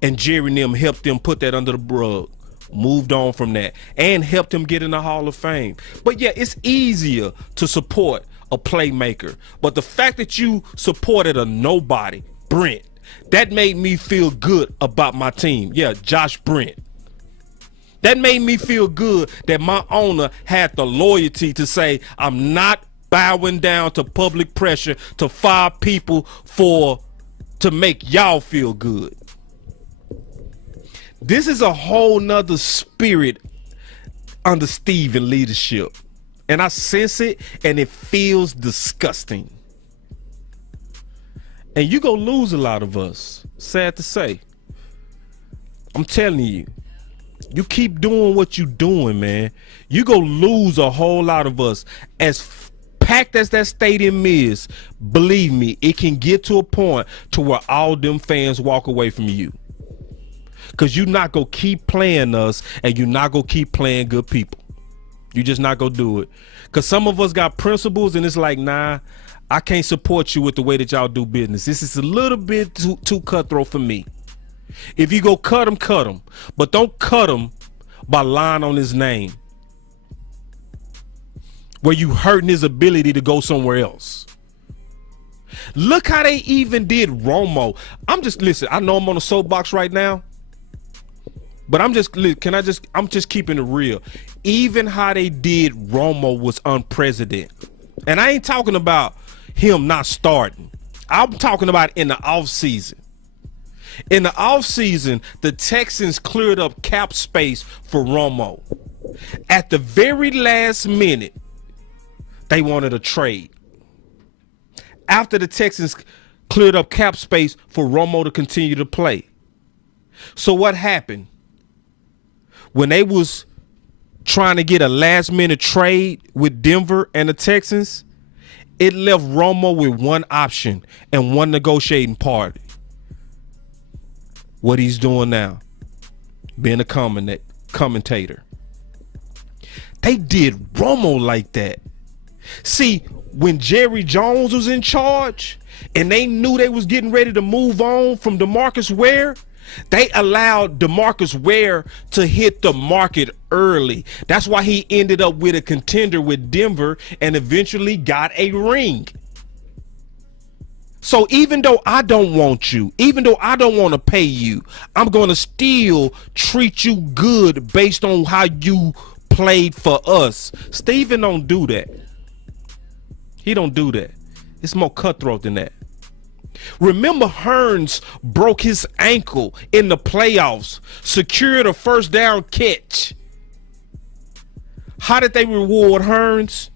And Jerry and them helped them put that under the rug, moved on from that, and helped him get in the Hall of Fame. But yeah, it's easier to support a playmaker. But the fact that you supported a nobody, Brent, that made me feel good about my team. Yeah, Josh Brent. That made me feel good that my owner had the loyalty to say, I'm not bowing down to public pressure to fire people to make y'all feel good. This is a whole nother spirit under Steven leadership. And I sense it, and it feels disgusting. And you gonna lose a lot of us, sad to say. I'm telling you, You keep doing what you doing, man. You go lose a whole lot of us. As packed as that stadium is, believe me, it can get to a point to where all them fans walk away from you. Because you're not going to keep playing us, and you're not going to keep playing good people. You're just not going to do it. Because some of us got principles, and it's like, nah, I can't support you with the way that y'all do business. This is a little bit too cutthroat for me. If you go cut him. But don't cut him by lying on his name, where you hurting his ability to go somewhere else. Look how they even did Romo. Listen, I know I'm on a soapbox right now, but I'm just keeping it real. Even how they did Romo was unprecedented. And I ain't talking about him not starting. I'm talking about in the offseason. In the offseason, the Texans cleared up cap space for Romo. At the very last minute, they wanted a trade. After the Texans cleared up cap space for Romo to continue to play. So what happened? When they was trying to get a last minute trade with Denver and the Texans, it left Romo with one option and one negotiating party. What he's doing now, being a commentator. They did Romo like that. See, when Jerry Jones was in charge and they knew they was getting ready to move on from DeMarcus Ware, they allowed DeMarcus Ware to hit the market early. That's why he ended up with a contender with Denver and eventually got a ring. So even though I don't want you, even though I don't want to pay you, I'm going to still treat you good based on how you played for us. Steven don't do that. He don't do that. It's more cutthroat than that. Remember, Hearns broke his ankle in the playoffs, secured a first down catch. How did they reward Hearns?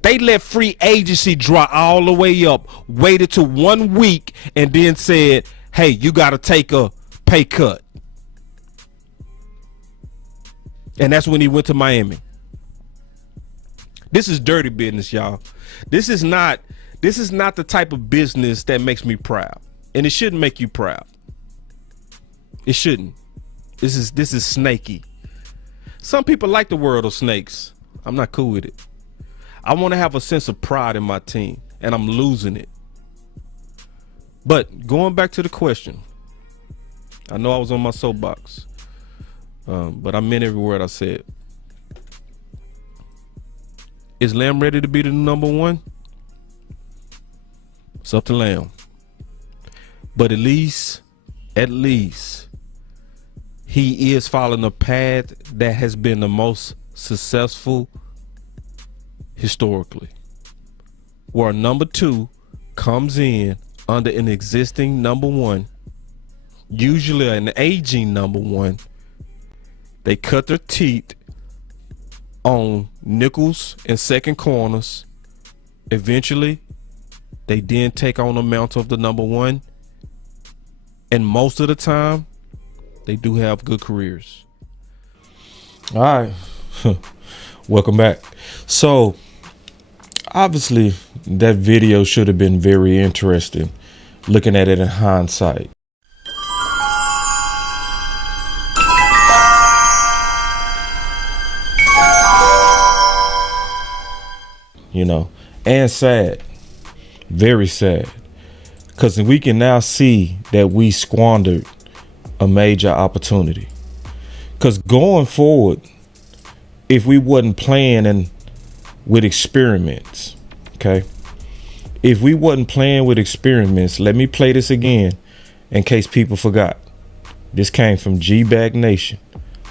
They let free agency dry all the way up, waited to 1 week, and then said, hey, you got to take a pay cut. And that's when he went to Miami. This is dirty business, y'all. This is not the type of business that makes me proud. And it shouldn't make you proud. It shouldn't. This is snaky. Some people like the world of snakes. I'm not cool with it. I want to have a sense of pride in my team, and I'm losing it. But going back to the question, I know I was on my soapbox, but I meant every word I said. Is Lamb ready to be the number one? It's up to Lamb. But at least, he is following a path that has been the most successful historically, where number two comes in under an existing number one, usually an aging number one. They cut their teeth on nickels and second corners. Eventually, they then take on the mantle of the number one, and most of the time, they do have good careers. All right. Welcome back. So obviously that video should have been very interesting looking at it in hindsight. You know, and sad, very sad, because we can now see that we squandered a major opportunity. Because going forward, if we wasn't playing with experiments, okay? If we wasn't playing with experiments, let me play this again in case people forgot. This came from G-Bag Nation.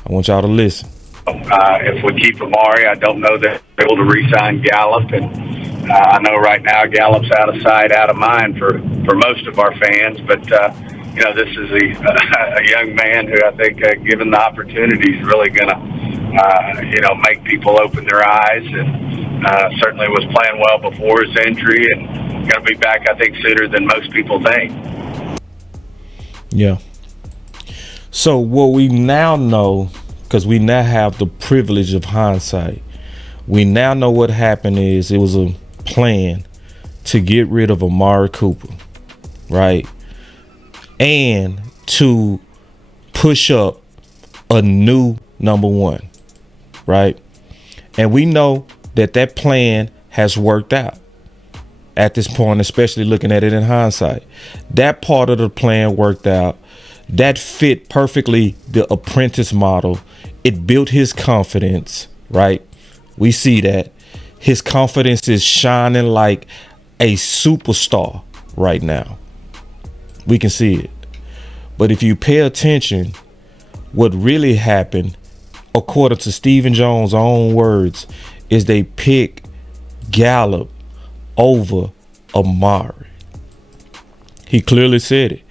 I want y'all to listen. If we keep Amari, I don't know that we're able to re-sign Gallup, and I know right now Gallup's out of sight, out of mind for most of our fans. But you know, this is a young man who I think, given the opportunity, is really going to you know, make people open their eyes, and certainly was playing well before his injury, and going to be back, I think, sooner than most people think. Yeah. So what we now know, because we now have the privilege of hindsight. We now know what happened is it was a plan to get rid of Amari Cooper, right? And to push up a new number one, right? And we know that plan has worked out at this point, especially looking at it in hindsight. That part of the plan worked out. That fit perfectly the Apprentice model. It built his confidence, right? We see that. His confidence is shining like a superstar right now. We can see it. But if you pay attention, what really happened, according to Stephen Jones' own words, is they pick Gallup over Amari. He clearly said it.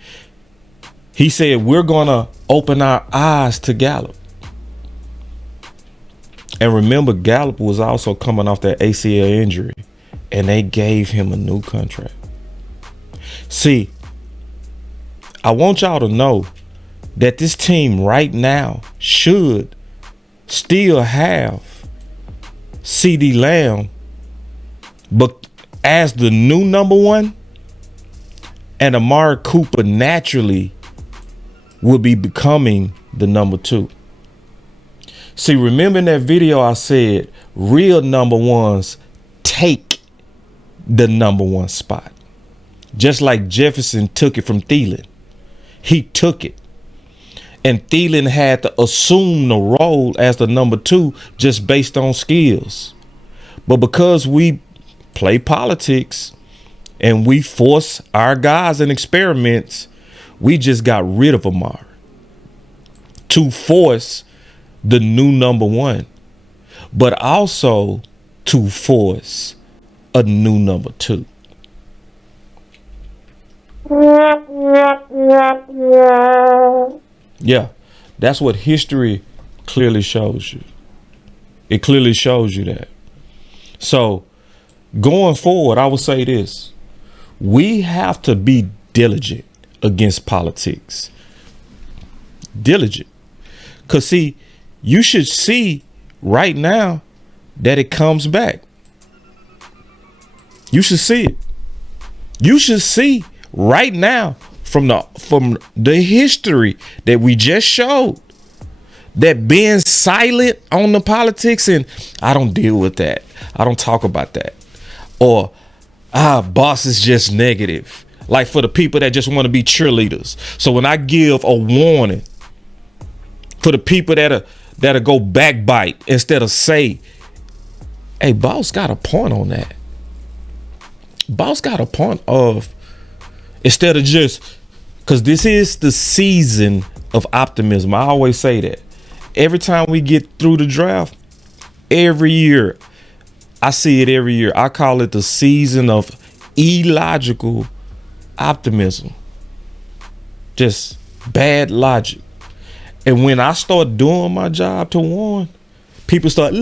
He said, we're going to open our eyes to Gallup. And remember, Gallup was also coming off that ACL injury, and they gave him a new contract. See, I want y'all to know that this team right now should still have CeeDee Lamb, but as the new number one, and Amari Cooper naturally will be becoming the number two. See, remember in that video I said real number ones take the number one spot. Just like Jefferson took it from Thielen. He took it. And Thielen had to assume the role as the number two just based on skills. But because we play politics and we force our guys in experiments, we just got rid of Amari to force the new number one, but also to force a new number two. Yeah, that's what history clearly shows you. It clearly shows you that. So going forward, I would say this. We have to be diligent against politics. Diligent. Because see, you should see right now that it comes back. You should see it. You should see right now from the history that we just showed that being silent on the politics and I don't deal with that. I don't talk about that. Or boss is just negative. Like for the people that just want to be cheerleaders. So when I give a warning for the people that'll go backbite instead of say, hey, boss got a point on that. Boss got a point of, instead of just, because this is the season of optimism. I always say that. Every time we get through the draft, every year, I see it every year. I call it the season of illogical optimism. Just bad logic. And when I start doing my job to warn, people start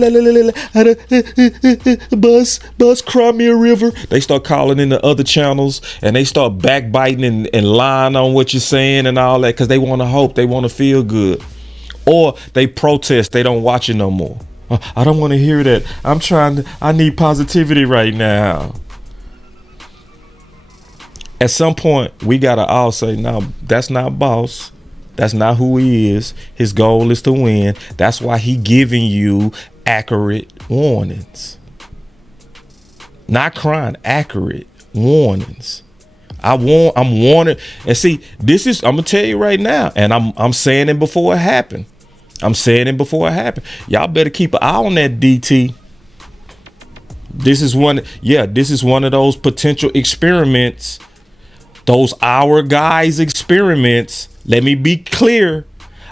bus cry me a river. They start calling in the other channels and they start backbiting and lying on what you're saying and all that because they want to hope, they want to feel good. Or they protest, they don't watch it no more. I don't want to hear that. I need positivity right now. At some point, we got to all say, no, that's not boss. That's not who he is. His goal is to win. That's why he giving you accurate warnings. Not crying, accurate warnings. I'm warning. And see, this is, I'm gonna tell you right now, and I'm saying it before it happened. I'm saying it before it happened. Y'all better keep an eye on that DT. This is one of those potential experiments. Those our guys experiments. Let me be clear.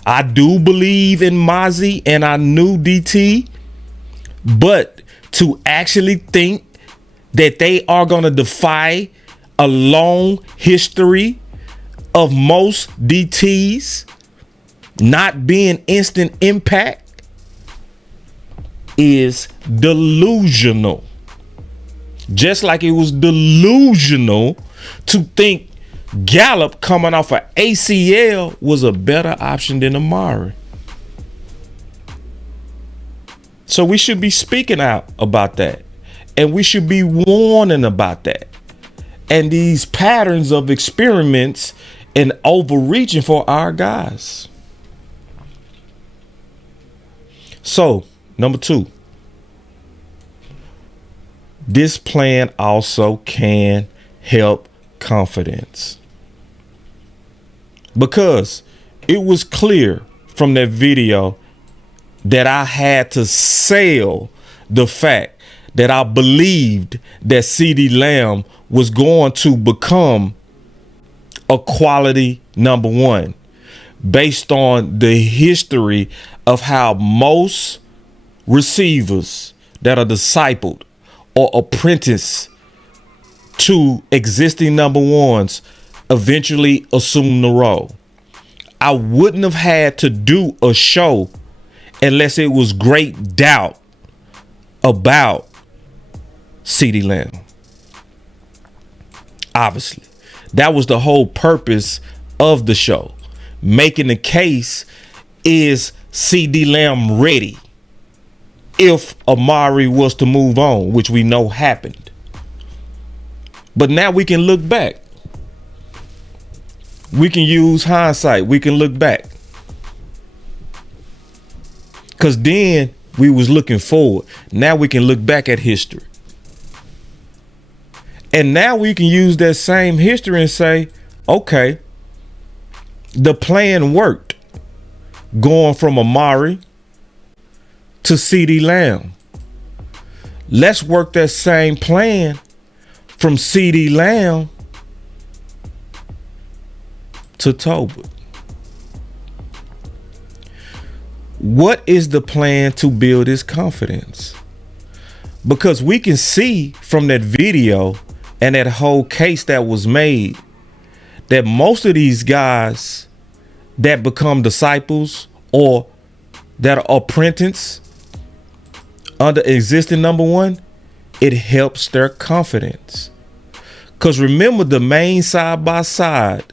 I do believe in Mozzie and I knew DT, but to actually think that they are going to defy a long history of most DTs not being instant impact is delusional. Just like it was delusional to think Gallup coming off an ACL was a better option than Amari. So we should be speaking out about that. And we should be warning about that. And these patterns of experiments and overreaching for our guys. So, number 2. This plan also can help confidence. Because it was clear from that video that I had to sell the fact that I believed that CeeDee Lamb was going to become a quality number 1 based on the history of how most receivers that are discipled or apprentice to existing number 1s eventually assume the role. I wouldn't have had to do a show unless it was great doubt about CeeDee Lamb. Obviously, that was the whole purpose of the show. Making the case, is CeeDee Lamb ready if Amari was to move on, which we know happened. But now we can look back. We can use hindsight. We can look back. Because then we was looking forward. Now we can look back at history. And now we can use that same history and say, okay, the plan worked. Going from Amari to CeeDee Lamb. Let's work that same plan from CeeDee Lamb to Tolbert. What is the plan to build his confidence? Because we can see from that video and that whole case that was made that most of these guys that become disciples or that are apprentice under existing number 1, it helps their confidence. Because remember, the main side by side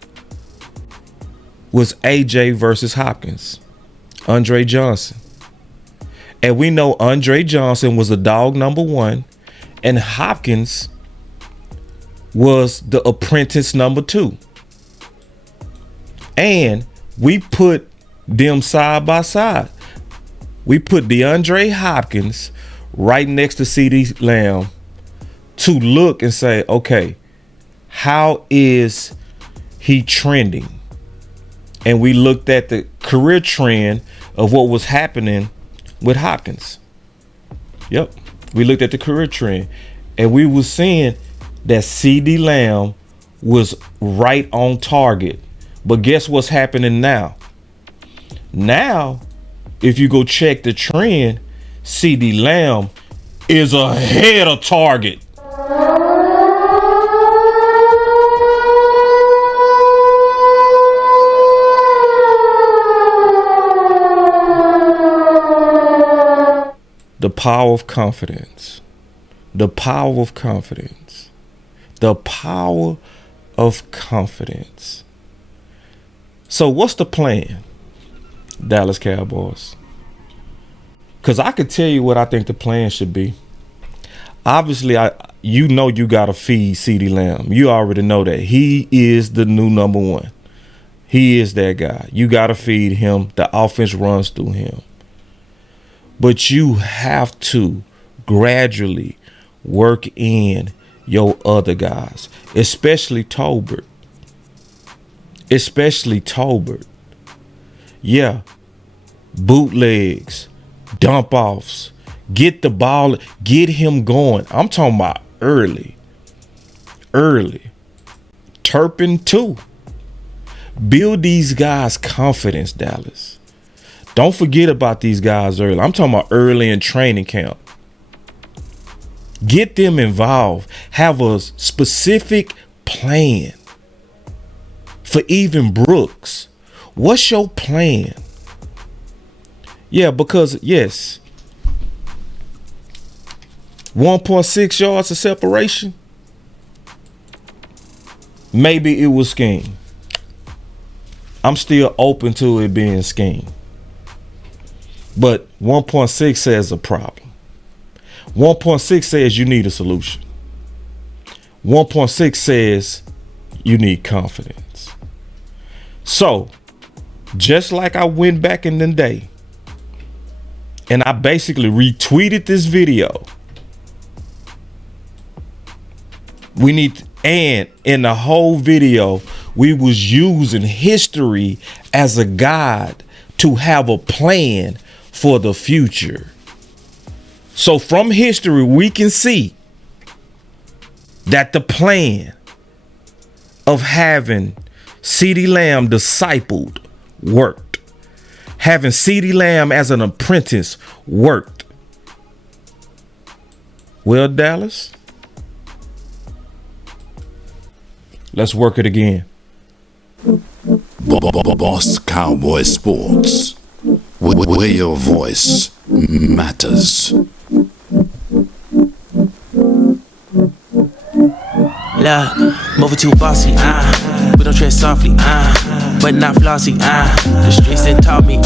was AJ versus Hopkins, Andre Johnson. And we know Andre Johnson was the dog number 1 and Hopkins was the apprentice number 2. And we put them side by side. We put DeAndre Hopkins right next to CeeDee Lamb to look and say, okay, how is he trending? And we looked at the career trend of what was happening with Hopkins. Yep. We looked at the career trend and we were seeing that CeeDee Lamb was right on target. But guess what's happening now? Now, if you go check the trend, CeeDee Lamb is ahead of target. The power of confidence. The power of confidence. The power of confidence. So what's the plan, Dallas Cowboys? Because I could tell you what I think the plan should be. Obviously, you got to feed CeeDee Lamb. You already know that. He is the new number 1. He is that guy. You got to feed him. The offense runs through him. But you have to gradually work in your other guys, especially Tolbert. Yeah. Bootlegs, dump offs, get the ball, get him going. I'm talking about early. Turpin too. Build these guys' confidence, Dallas. Don't forget about these guys early. I'm talking about early in training camp. Get them involved. Have a specific plan. For even Brooks, what's your plan? Yeah, because yes, 1.6 yards of separation. Maybe it was scheme. I'm still open to it being scheme. But 1.6 says a problem. 1.6 says you need a solution. 1.6 says you need confidence. So, just like I went back in the day and I basically retweeted this video, and in the whole video, we was using history as a guide to have a plan for the future. So from history, we can see that the plan of having CeeDee Lamb discipled worked. Having CeeDee Lamb as an apprentice worked. Well, Dallas, let's work it again. Boss Cowboy Sports, where your voice matters. Love, moving too bossy, we don't tread softly, but not flossy, the streets that taught me,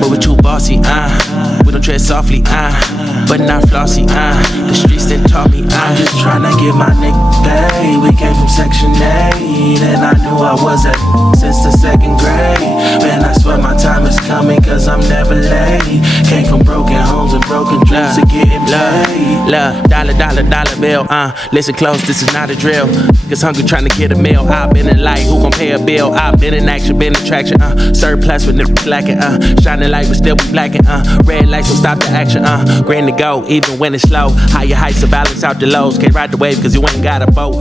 moving too bossy, we don't tread softly, but not flossy, the streets that taught me, I'm just tryna get my nigga paid. We came from Section 8, and I knew I was at since the 2nd grade. Man, I swear my time is coming, cause I'm never late. Came from broken homes and broken dreams to getting paid. Love, dollar bill, listen close, this is not a drill. Cause hungry trying to get a meal. I've been in light, who gon' pay a bill? I've been in action, been in traction, surplus with niggas lacking, shining light but still be blacking, red lights will stop the action, green to go, even when it's slow. Higher heights to balance out the lows. Can't ride the wave cause you ain't got a boat.